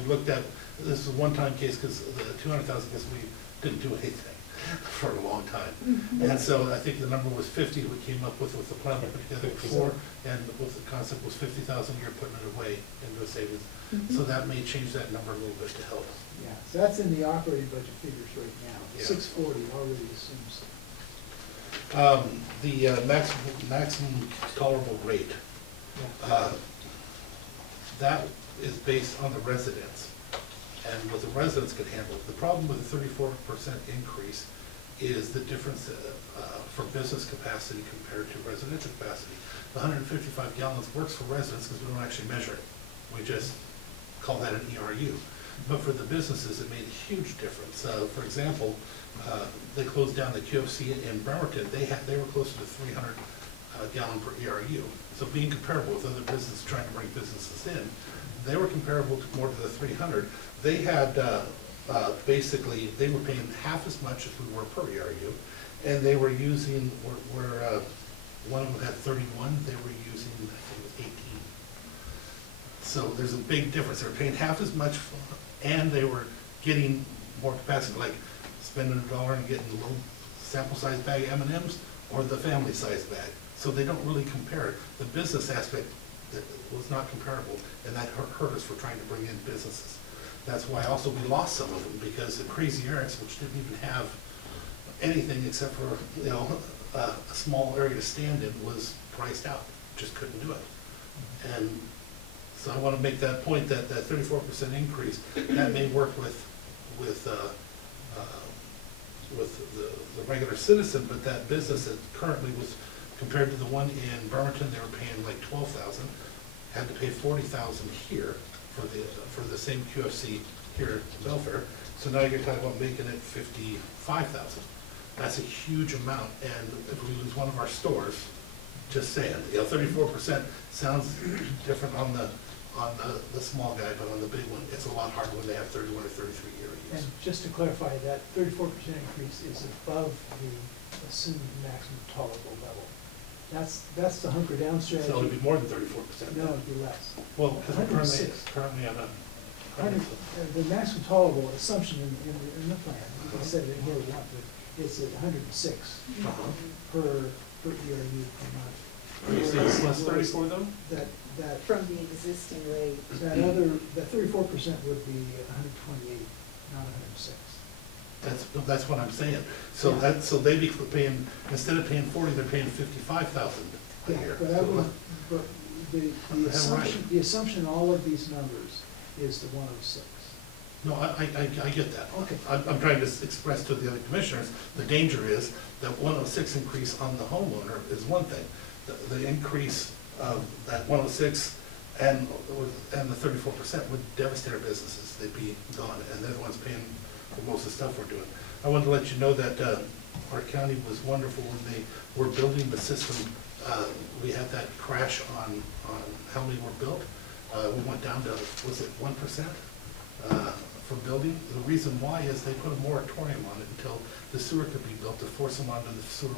looked at, this was a one-time case, because the 200,000, because we didn't do anything for a long time. Mhm. And so I think the number was 50 we came up with the plan we put together before, and with the concept was 50,000 a year, putting it away into a savings. Mhm. So that may change that number a little bit to help. Yeah, so that's in the operating budget figures right now. Yeah. 640 already assumes. The maximum tolerable rate, Yeah. that is based on the residents, and what the residents can handle. The problem with the 34% increase is the difference for business capacity compared to residential capacity. The 155 gallons works for residents because we don't actually measure it. We just call that an ERU. But for the businesses, it made a huge difference. For example, they closed down the QFC in Bremerton. They were closer to 300 gallon per ERU. So being comparable with other businesses trying to bring businesses in, they were comparable to more to the 300. They had basically, they were paying half as much as we were per ERU, and they were using, where one of them had 31, they were using, I think it was 18. So there's a big difference. They were paying half as much, and they were getting more capacity, like spending $1 and getting a little sample size bag of M&Ms or the family size bag. So they don't really compare. The business aspect that was not comparable, and that hurt us for trying to bring in businesses. That's why also we lost some of them, because the Crazy Eric's, which didn't even have anything except for, you know, a small area to stand in, was priced out, just couldn't do it. And so I want to make that point, that that 34% increase, that may work with the regular citizen, but that business that currently was, compared to the one in Bremerton, they were paying like 12,000, had to pay 40,000 here for the same QFC here in Belfair. So now you're talking about making it 55,000. That's a huge amount, and if we lose one of our stores, just saying, you know, 34% sounds different on the small guy, but on the big one, it's a lot harder when they have 31 or 33 And ERUs. just to clarify, that 34% increase is above the assumed maximum tolerable level. That's the hunker down strategy. So it'd be more than 34%. No, it'd be less. Well, because we're 106. currently on a. The maximum tolerable assumption in the plan, I said it in here once, but it's at 106 per ERU per month. Are you saying plus 34 though? That From the existing rate. that 34% would be 128, not 106. That's what I'm saying. So Yeah. so they'd be paying, instead of paying 40, they're paying 55,000 a Yeah, year. but I would, but the That's right. assumption, all of these numbers is the 106. No, I get that. Okay. I'm trying to express to the other commissioners, the danger is that 106 increase on the homeowner is one thing. The increase of that 106 and the 34% would devastate our businesses. They'd be gone, and they're the ones paying for most of the stuff we're doing. I wanted to let you know that our county was wonderful when they were building the system. We had that crash on how we were built. We went down to, was it 1%? For building. The reason why is they put a moratorium on it until the sewer could be built, to force them onto the sewer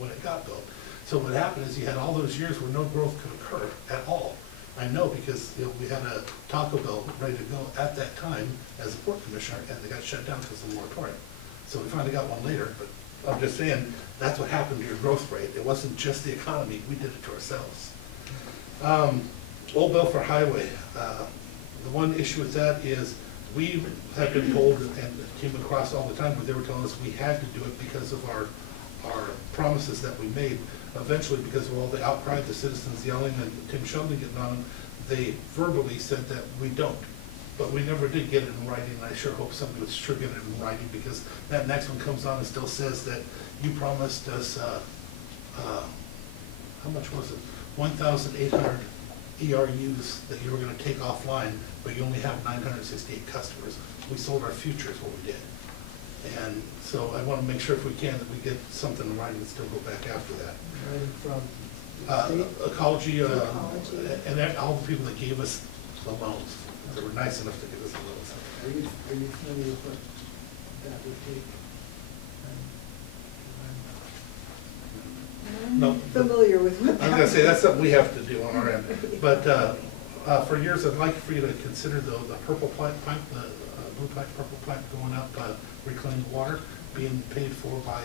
when it got built. So what happened is you had all those years where no growth could occur at all. I know, because you know, we had a Taco Bell ready to go at that time as a port commissioner, and they got shut down because of the moratorium. So we finally got one later, but I'm just saying, that's what happened to your growth rate. It wasn't just the economy, we did it to ourselves. Old Belfair Highway, the one issue with that is, we have been told, and came across all the time, where they were telling us we had to do it because of our promises that we made. Eventually, because of all the outcry, the citizens yelling, and Tim Sheldon getting on them, they verbally said that we don't. But we never did get it in writing, and I sure hope somebody would sure get it in writing, because that next one comes on and still says that you promised us, how much was it? 1,800 ERUs that you were gonna take offline, but you only have 968 customers. We sold our future is what we did. And so I wanna make sure if we can, that we get something in writing and still go back after that. Writing from the state. Ecology, Ecology. and then all the people that gave us the loans, that were nice enough to give us the loans. Are you familiar with what that would take? No, familiar with what I was that gonna say, that's is. something we have to do on our end. But for years, I'd like for you to consider the purple pipe, the blue pipe, purple pipe going up, reclaimed water, being paid for by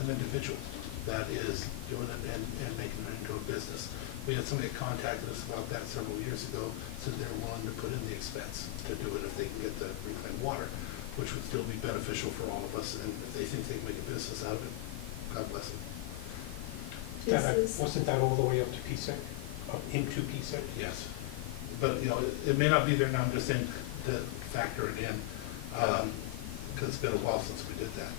an individual that is doing it and making it into a business. We had somebody contacted us about that several years ago, said they're willing to put in the expense to do it if they can get the reclaimed water, which would still be beneficial for all of us, and if they think they can make a business out of it, God bless them. Wasn't that all the way up to PSEC, up into PSEC? Yes, but, you know, it may not be there now, I'm just saying to factor it in, because it's been a while since we did that.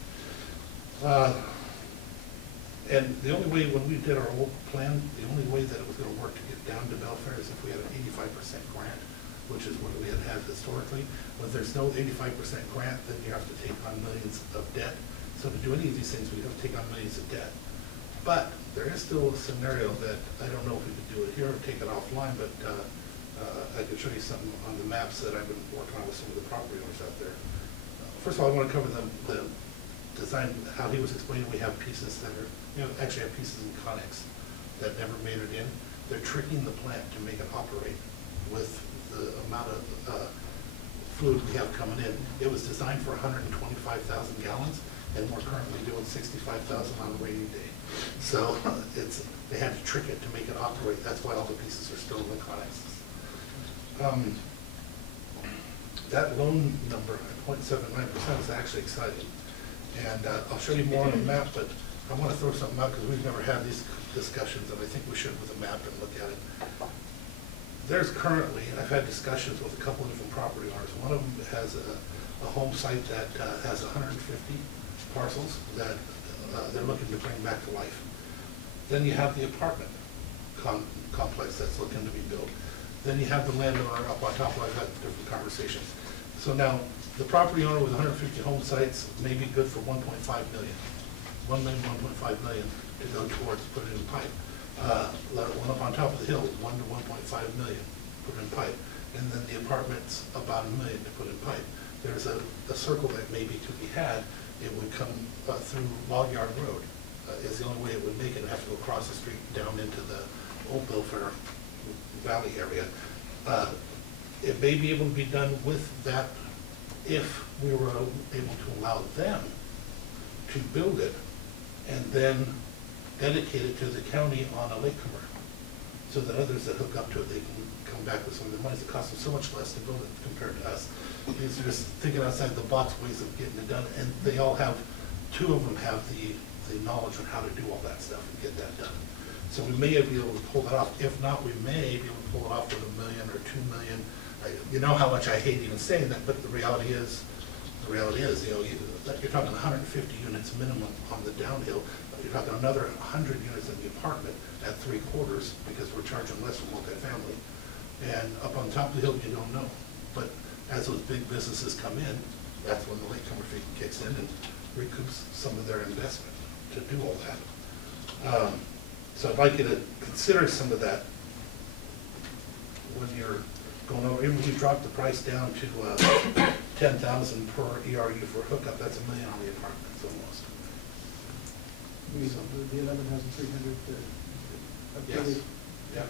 And the only way, when we did our old plan, the only way that it was gonna work to get down to Belfair is if we had an 85% grant, which is what we had historically. But if there's no 85% grant, then you have to take on millions of debt. So to do any of these things, we have to take on millions of debt. But there is still a scenario that, I don't know if we could do it here or take it offline, but I could show you something on the maps that I've been working on with some of the property owners out there. First of all, I want to cover the design, how he was explaining. We have pieces that are, you know, actually have pieces in Connex that never made it in. They're tricking the plant to make it operate with the amount of fluid we have coming in. It was designed for 125,000 gallons, and we're currently doing 65,000 on a rainy day. So they had to trick it to make it operate. That's why all the pieces are still in the Connexes. That loan number at 0.79% is actually exciting. And I'll show you more on the map, but I want to throw something out because we've never had these discussions, and I think we should with a map and look at it. There's currently, I've had discussions with a couple of different property owners. One of them has a home site that has 150 parcels that they're looking to bring back to life. Then you have the apartment complex that's looking to be built. Then you have the landowner up on top. I've had different conversations. So now, the property owner with 150 home sites may be good for 1.5 million. 1 million, 1.5 million to go towards putting in pipe. One up on top of the hill, 1 to 1.5 million, put in pipe. And then the apartments, about $1 million to put in pipe. There's a circle that maybe to be had. It would come through Log Yard Road. Is the only way it would make it. It'd have to go across the street down into the old Belfair Valley area. It may be able to be done with that if we were able to allow them to build it and then dedicate it to the county on a latecomer, so that others that hook up to it, they can come back with some of the money. It costs them so much less to build it compared to us. These are just thinking outside the box ways of getting it done, and they all have, two of them have the knowledge on how to do all that stuff and get that done. So we may be able to pull that off. If not, we may be able to pull it off with $1 million or $2 million. You know how much I hate even saying that, but the reality is, you know, you're talking 150 units minimum on the downhill. You're talking another 100 units in the apartment at 3/4 because we're charging less for multifamily. And up on top of the hill, you don't know. But as those big businesses come in, that's when the latecomer fee kicks in and recoups some of their investment to do all that. So I'd like you to consider some of that when you're going over. Even if you drop the price down to $10,000 per ERU for hookup, that's $1 million on the apartments almost. The 11,300 Yes. Yeah.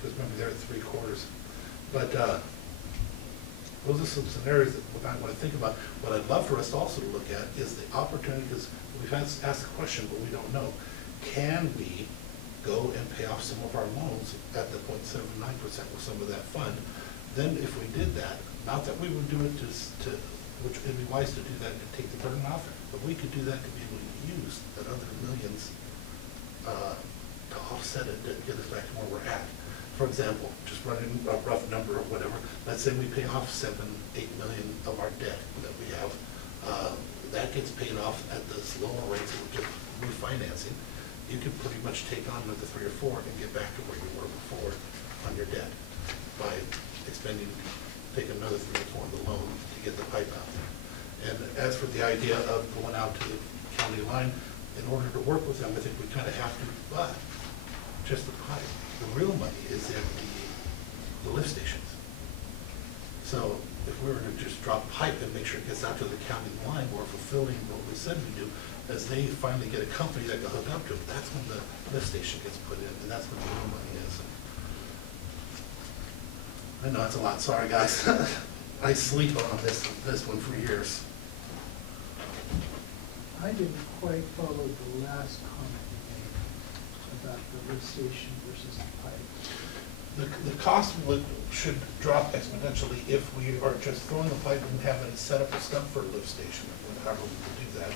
Because remember they're at 3/4. But those are some scenarios that we might want to think about. What I'd love for us also to look at is the opportunity, because we've asked the question, but we don't know. Can we go and pay off some of our loans at the 0.79% with some of that fund? Then if we did that, not that we would do it which would be wise to do that and take the burden off it, but we could do that to be able to use that other millions to offset it, to get us back to where we're at. For example, just running a rough number or whatever, let's say we pay off 7-8 million of our debt that we have. That gets paid off at this lower rates of just refinancing. You could pretty much take on another 3 or 4 and get back to where you were before on your debt by taking another 3 or 4 on the loan to get the pipe out there. And as for the idea of going out to the county line, in order to work with them, I think we kind of have to, but just the pipe. The real money is in the lift stations. So if we were to just drop pipe and make sure it gets out to the county line, we're fulfilling what we said we do. As they finally get a company that can hook up to it, that's when the lift station gets put in, and that's when the real money is. I know it's a lot, sorry guys. I sleep on this one for years. I didn't quite follow the last comment you made about the lift station versus the pipe. The cost should drop exponentially if we are just throwing the pipe and having it set up a stump for a lift station, however we can do that.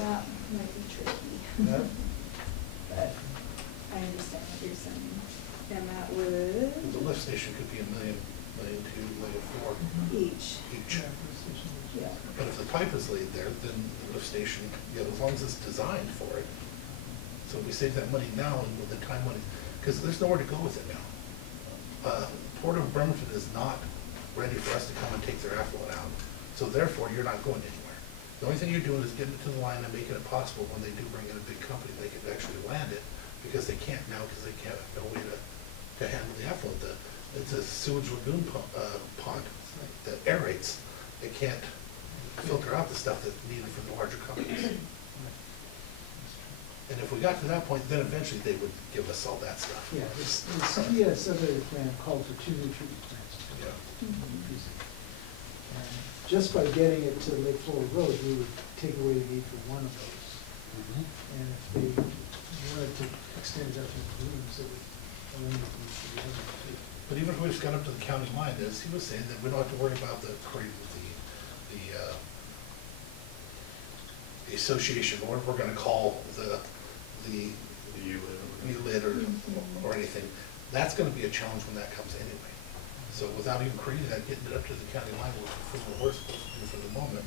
That might be tricky. Yeah. But I understand what you're saying. And that would The lift station could be $1 million, $1.2 million, $1.4 million each. each. Yeah, lift station versus- Yeah. But if the pipe is laid there, then the lift station, you know, as long as it's designed for it. So we save that money now and with the time when, because there's nowhere to go with it now. Port of Bremerton is not ready for us to come and take their effluent out. So therefore, you're not going anywhere. The only thing you're doing is getting it to the line and making it possible when they do bring in a big company, they can actually land it, because they can't now, because they can't have no way to handle the effluent. It's a sewage lagoon pond that aerates. It can't filter out the stuff that's needed for the larger companies. And if we got to that point, then eventually they would give us all that stuff. Yeah, the CPS subsidy plan called for 2 new treatment plants. Yeah. And just by getting it to Lake Florida Road, we would take away the need for one of those. And if they wanted to extend it up to the rooms, it would eliminate the need for the other two. But even if we just got up to the county line, as he was saying, that we don't have to worry about the association, or we're gonna call the ULID or anything. That's gonna be a challenge when that comes anyway. So without even creating that, getting it up to the county line, which is what we're supposed to do for the moment,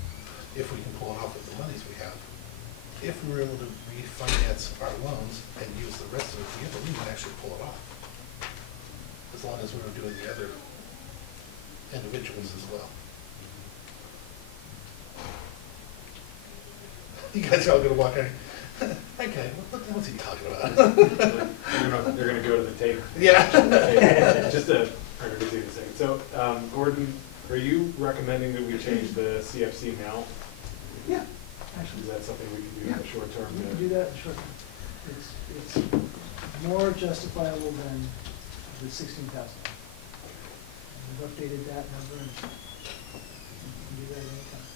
if we can pull it off with the monies we have. If we were able to refinance our loans and use the rest of it together, we can actually pull it off. As long as we were doing the other individuals as well. You guys are all gonna walk in. Okay, what the hell is he talking about? They're gonna go to the tape. Yeah. Just to, all right, just a second. So, Gordon, are you recommending that we change the CFC now? Yeah, Is actually, that something we can do in the short term? we can do that in short term. It's more justifiable than the 16,000. We've updated that number, and we can do that anytime.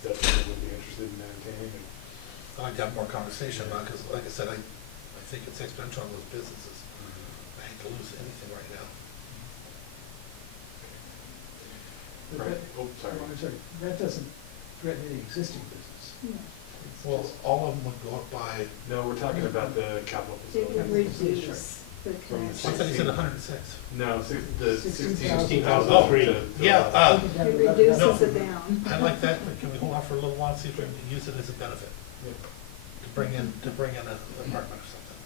Is that something we'd be interested in maintaining? I'd like to have more conversation about, because like I said, I think it's exponential on those businesses. I hate to lose anything right now. But Right. that- Oh, sorry. I'm sorry, that doesn't threaten any existing business. No. It's Well, just- all of them would go up by, No, we're talking about the capital It would facility. reduce the From the I thought connection. you said 106. No, the 16,000. Oh, Yeah. Taken down It to 11,000. reduces no. it down. I like that, but can we hold off for a little while, see if we can use it as a benefit, to bring in an apartment or something?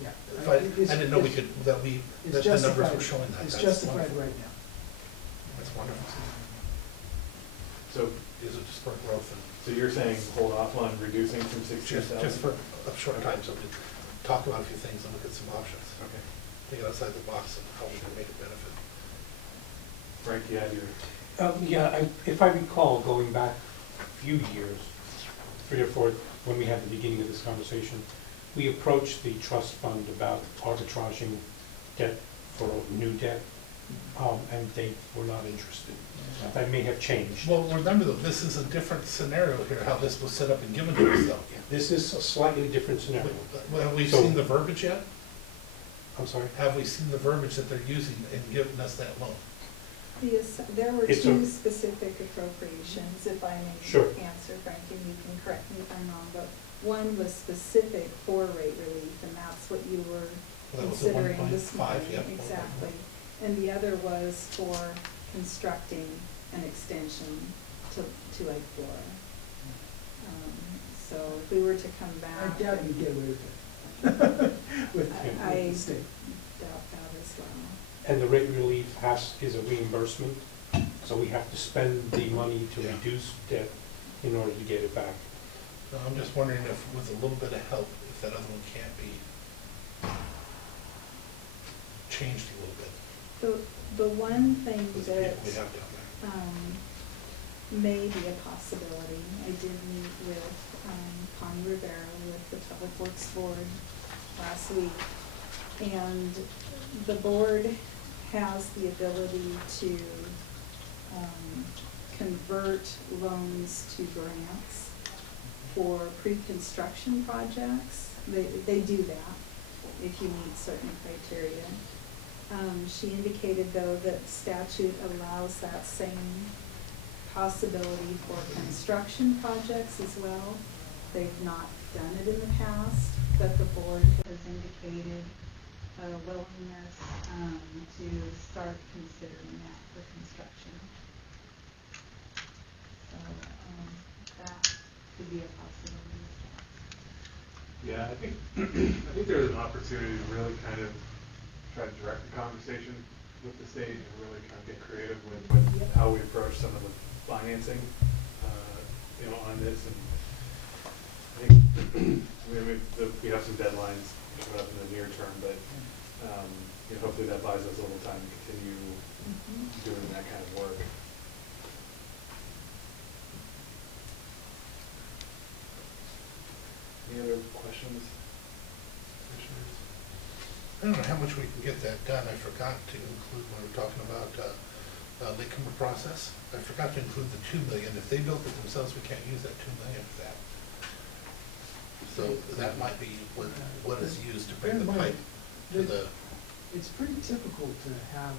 Yeah. If I didn't know we could, that It's the numbers justified. were showing that. It's That's justified wonderful. right now. That's wonderful. So, Use it to spur growth and so you're saying hold off on reducing from 16,000? just for a short time, so we can talk about a few things and look at some options. Okay. Think outside the box and how we can make it benefit. Frank, you had your, Yeah, if I recall, going back a few years, 3 or 4, when we had the beginning of this conversation, we approached the trust fund about arbitraging debt for new debt, and they were not interested. That may have changed. Well, remember though, this is a different scenario here, how this was set up and given to us though. This is a slightly different scenario. Well, have we So- seen the verbiage yet? I'm sorry? Have we seen the verbiage that they're using in giving us that loan? Yes, there were It's two a- specific appropriations, if I may Sure. answer, Frank, and you can correct me if I'm wrong, but one was specific for rate relief, and that's what you were That was the considering this 1.5, morning. yep. Exactly. And the other was for constructing an extension to Lake Flora. So if we were to come I back. doubt you'd get away with it. With I the state. doubt that as well. And the rate relief is a reimbursement, so we have to spend the money to Yeah. reduce debt in order to get it back. No, I'm just wondering if with a little bit of help, if that other one can't be changed a little bit. The one thing With the that, people we have down there. may be a possibility, I did meet with, Connie Rivera with the Public Works Board last week. And the board has the ability to, convert loans to grants for pre-construction projects. They do that if you meet certain criteria. She indicated, though, that statute allows that same possibility for construction projects as well. They've not done it in the past, but the board has indicated a willingness to start considering that for construction. So that could be a possibility. Yeah, I think there's an opportunity to really kind of try to direct the conversation with the state and really kind of get creative with how we approach some of the financing, on this. And I think, we have some deadlines coming up in the near term, but, hopefully that buys us a little time to continue doing that kind of work. Any other questions, commissioners? I don't know how much we can get that done. I forgot to include, when we were talking about latecomer process, I forgot to include the 2 million. If they built it themselves, we can't use that 2 million for that. So that might be what is used to bring the pipe to the. It's pretty typical to have,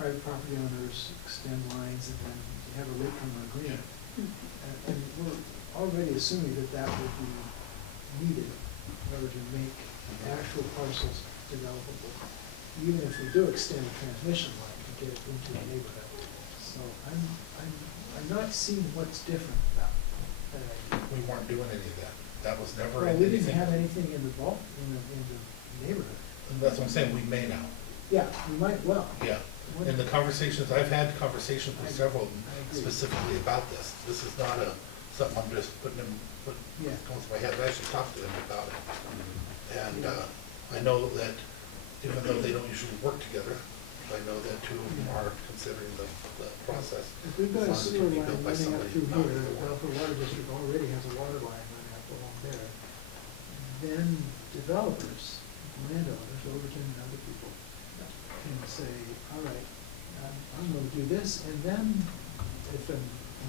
private property owners extend lines and then you have a latecomer agreement. And we're already assuming that that would be needed in order to make actual parcels developable, even if we do extend a transmission line to get it into the neighborhood. So I'm not seeing what's different about that idea. We weren't doing any of that. That was never Well, we didn't anything. have anything in the vault, in the neighborhood. And that's what I'm saying, we may now. Yeah, we might well. Yeah. In the conversations, I've had conversations with several of them agree. specifically about this. This is not something I'm just putting in, Yeah. going through my head. I actually talked to them about it. And I know that even though they don't usually work together, I know that two of them are considering the process. If we've got a as long as it sewer can be line built by running up somebody through not here, in the the work. Belfair Water District already has a water line running up along there. Then developers, landowners, Overton and other people, can say, all right, I'm gonna do this, and then if the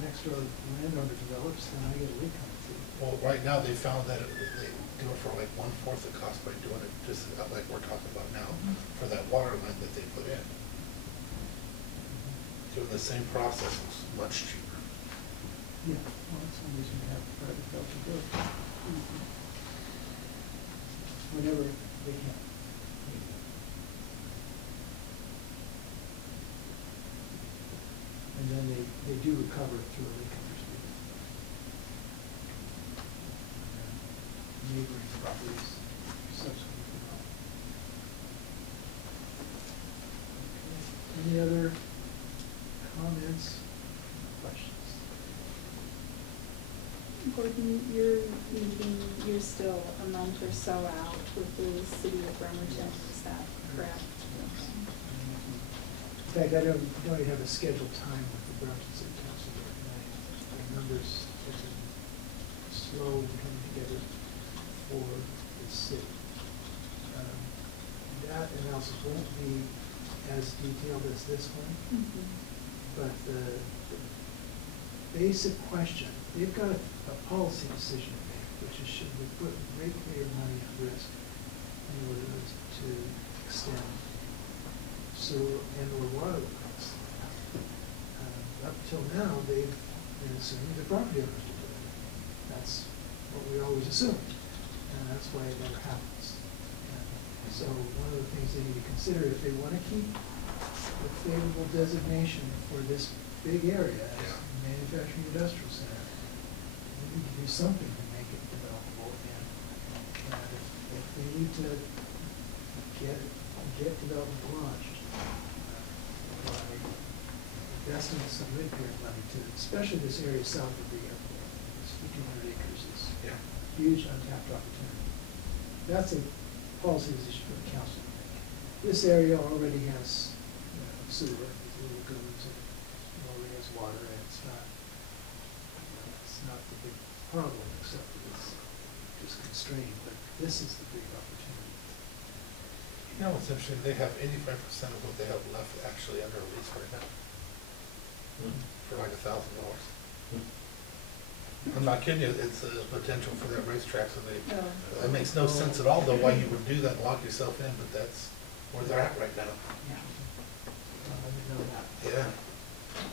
next door landowner develops, then I get a leak coming through. Well, right now, they found that they do it for like 1/4 the cost by doing it just like we're talking about now, for that water line that they put in. Doing the same process is much cheaper. Yeah, well, that's one reason we have private developers do it. Whenever they can. And then they do recover it through a latecomer's fee. Neighboring properties subsequently. Okay. Any other comments, questions? Gordon, you're still a month or so out with the city of Bremerton, is that correct? In fact, I don't even have a scheduled time with the Bremerton City Council yet. My numbers have been slow in coming together for the city. That analysis won't be as detailed as this one, but the basic question, they've got a policy decision to make, which is, should we put ratepayer money at risk in order to extend sewer and or water lines? Up till now, they've been assuming the property owners do it. That's what we always assumed, and that's why it never happens. And so one of the things they need to consider, if they want to keep the favorable designation for this big area as a manufacturing industrial center, we need to do something to make it developable. And if they need to get development launched, by investing some ratepayer money to, especially this area south of the airport, this 1,500 acres is huge untapped opportunity. That's a policy decision for the council to make. this area already has, sewer, these little lagoons, and it already has water, and it's not the big problem, except that it's just constrained, but this is the big opportunity. You know, it's interesting, they have 85% of what they have left actually under a lease right now, for like $1,000. I'm not kidding you, it's a potential for that racetrack, so it makes no sense at all, though, why you would do that and lock yourself in, but that's where they're at right now. Yeah. Let me know that. Yeah.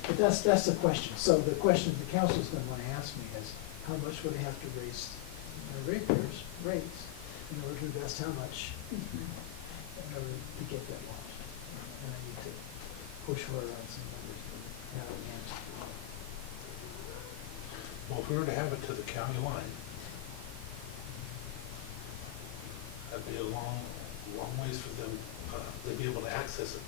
But that's the question. So the question the council's gonna wanna ask me is, how much would they have to raise ratepayers' rates in order to invest how much in order to get that launched? And I need to push her on some numbers to have an answer. Well, if we were to have it to the county line, that'd be a long ways for them, they'd be able to access it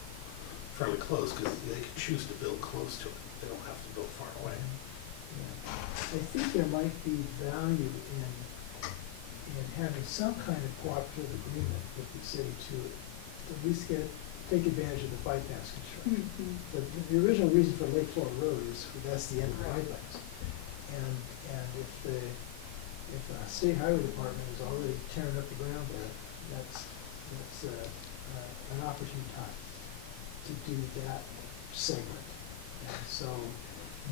fairly close, because they could choose to build close to it, they don't have to build far away. Yeah. I think there might be value in having some kind of cooperative agreement with the city to at least take advantage of the bypass construction. The original reason for Lake Florida Road is that's the end of the bypass. And if the state highway department is already tearing up the ground there, that's an opportune time to do that segment. And so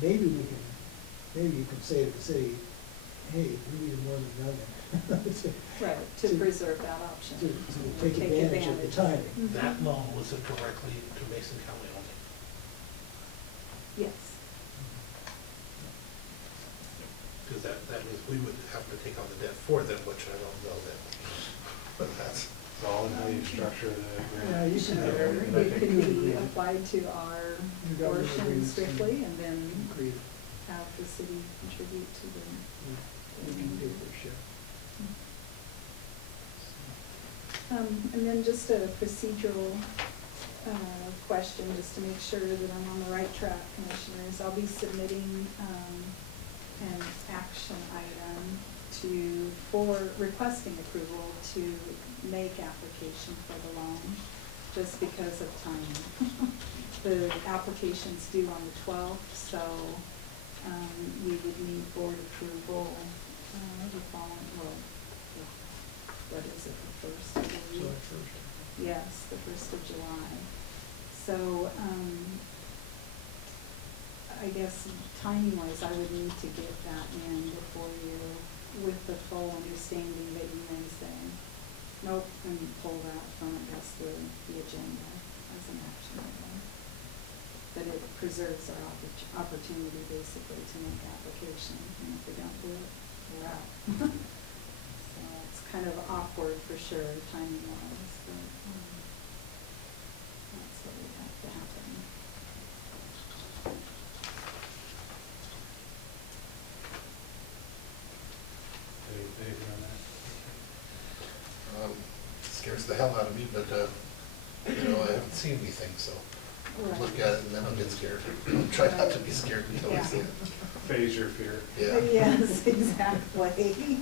maybe you can say to the city, hey, we need more than $1 million. Right, to preserve that option. To take advantage of the timing. That loan was directly to Mason County only. Yes. Because that means we would have to take on the debt for them, which I don't know that, but that's. It's all in how you structure the Yeah, agreement. you can Sure, have it could be applied to our Government portion agreements strictly, and then agree. have the city contribute to the. We can do their share. And then just a procedural question, just to make sure that I'm on the right track, Commissioners. I'll be submitting an action item for requesting approval to make application for the loan, just because of timing. The application's due on the 12th, so we would need board approval the following, what is it, the 1st of the week? July 1st. Yes, the 1st of July. So, I guess timing-wise, I would need to get that in before you, with the full understanding that you may say, nope, and pull that from, I guess, the agenda as an action item. But it preserves our opportunity, basically, to make application, and if we don't do it, we're out. So it's kind of awkward for sure, timing-wise, but that's what would have to happen. Anything on that? Scares the hell out of me, but, I haven't seen anything, so I'll look at it and then I'll get scared. I'll try not to be scared until I see it. Phase your fear. Yeah. Yes, exactly.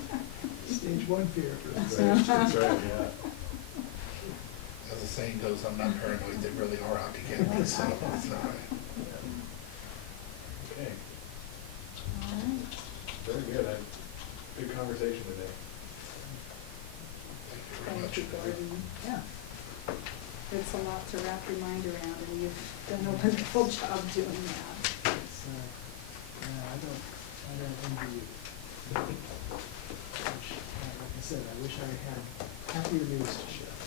Stage 1 fear. That's right, yeah. As the saying goes, I'm not paranoid, they really are out to get me, so it's all right. Okay, All right. very good. Good conversation today. Thank you very Thank you, much. Gordon. Yeah. It's a lot to wrap your mind around, and you've done a wonderful job doing that. It's, I don't envy you. Like I said, I wish I had happier news to share.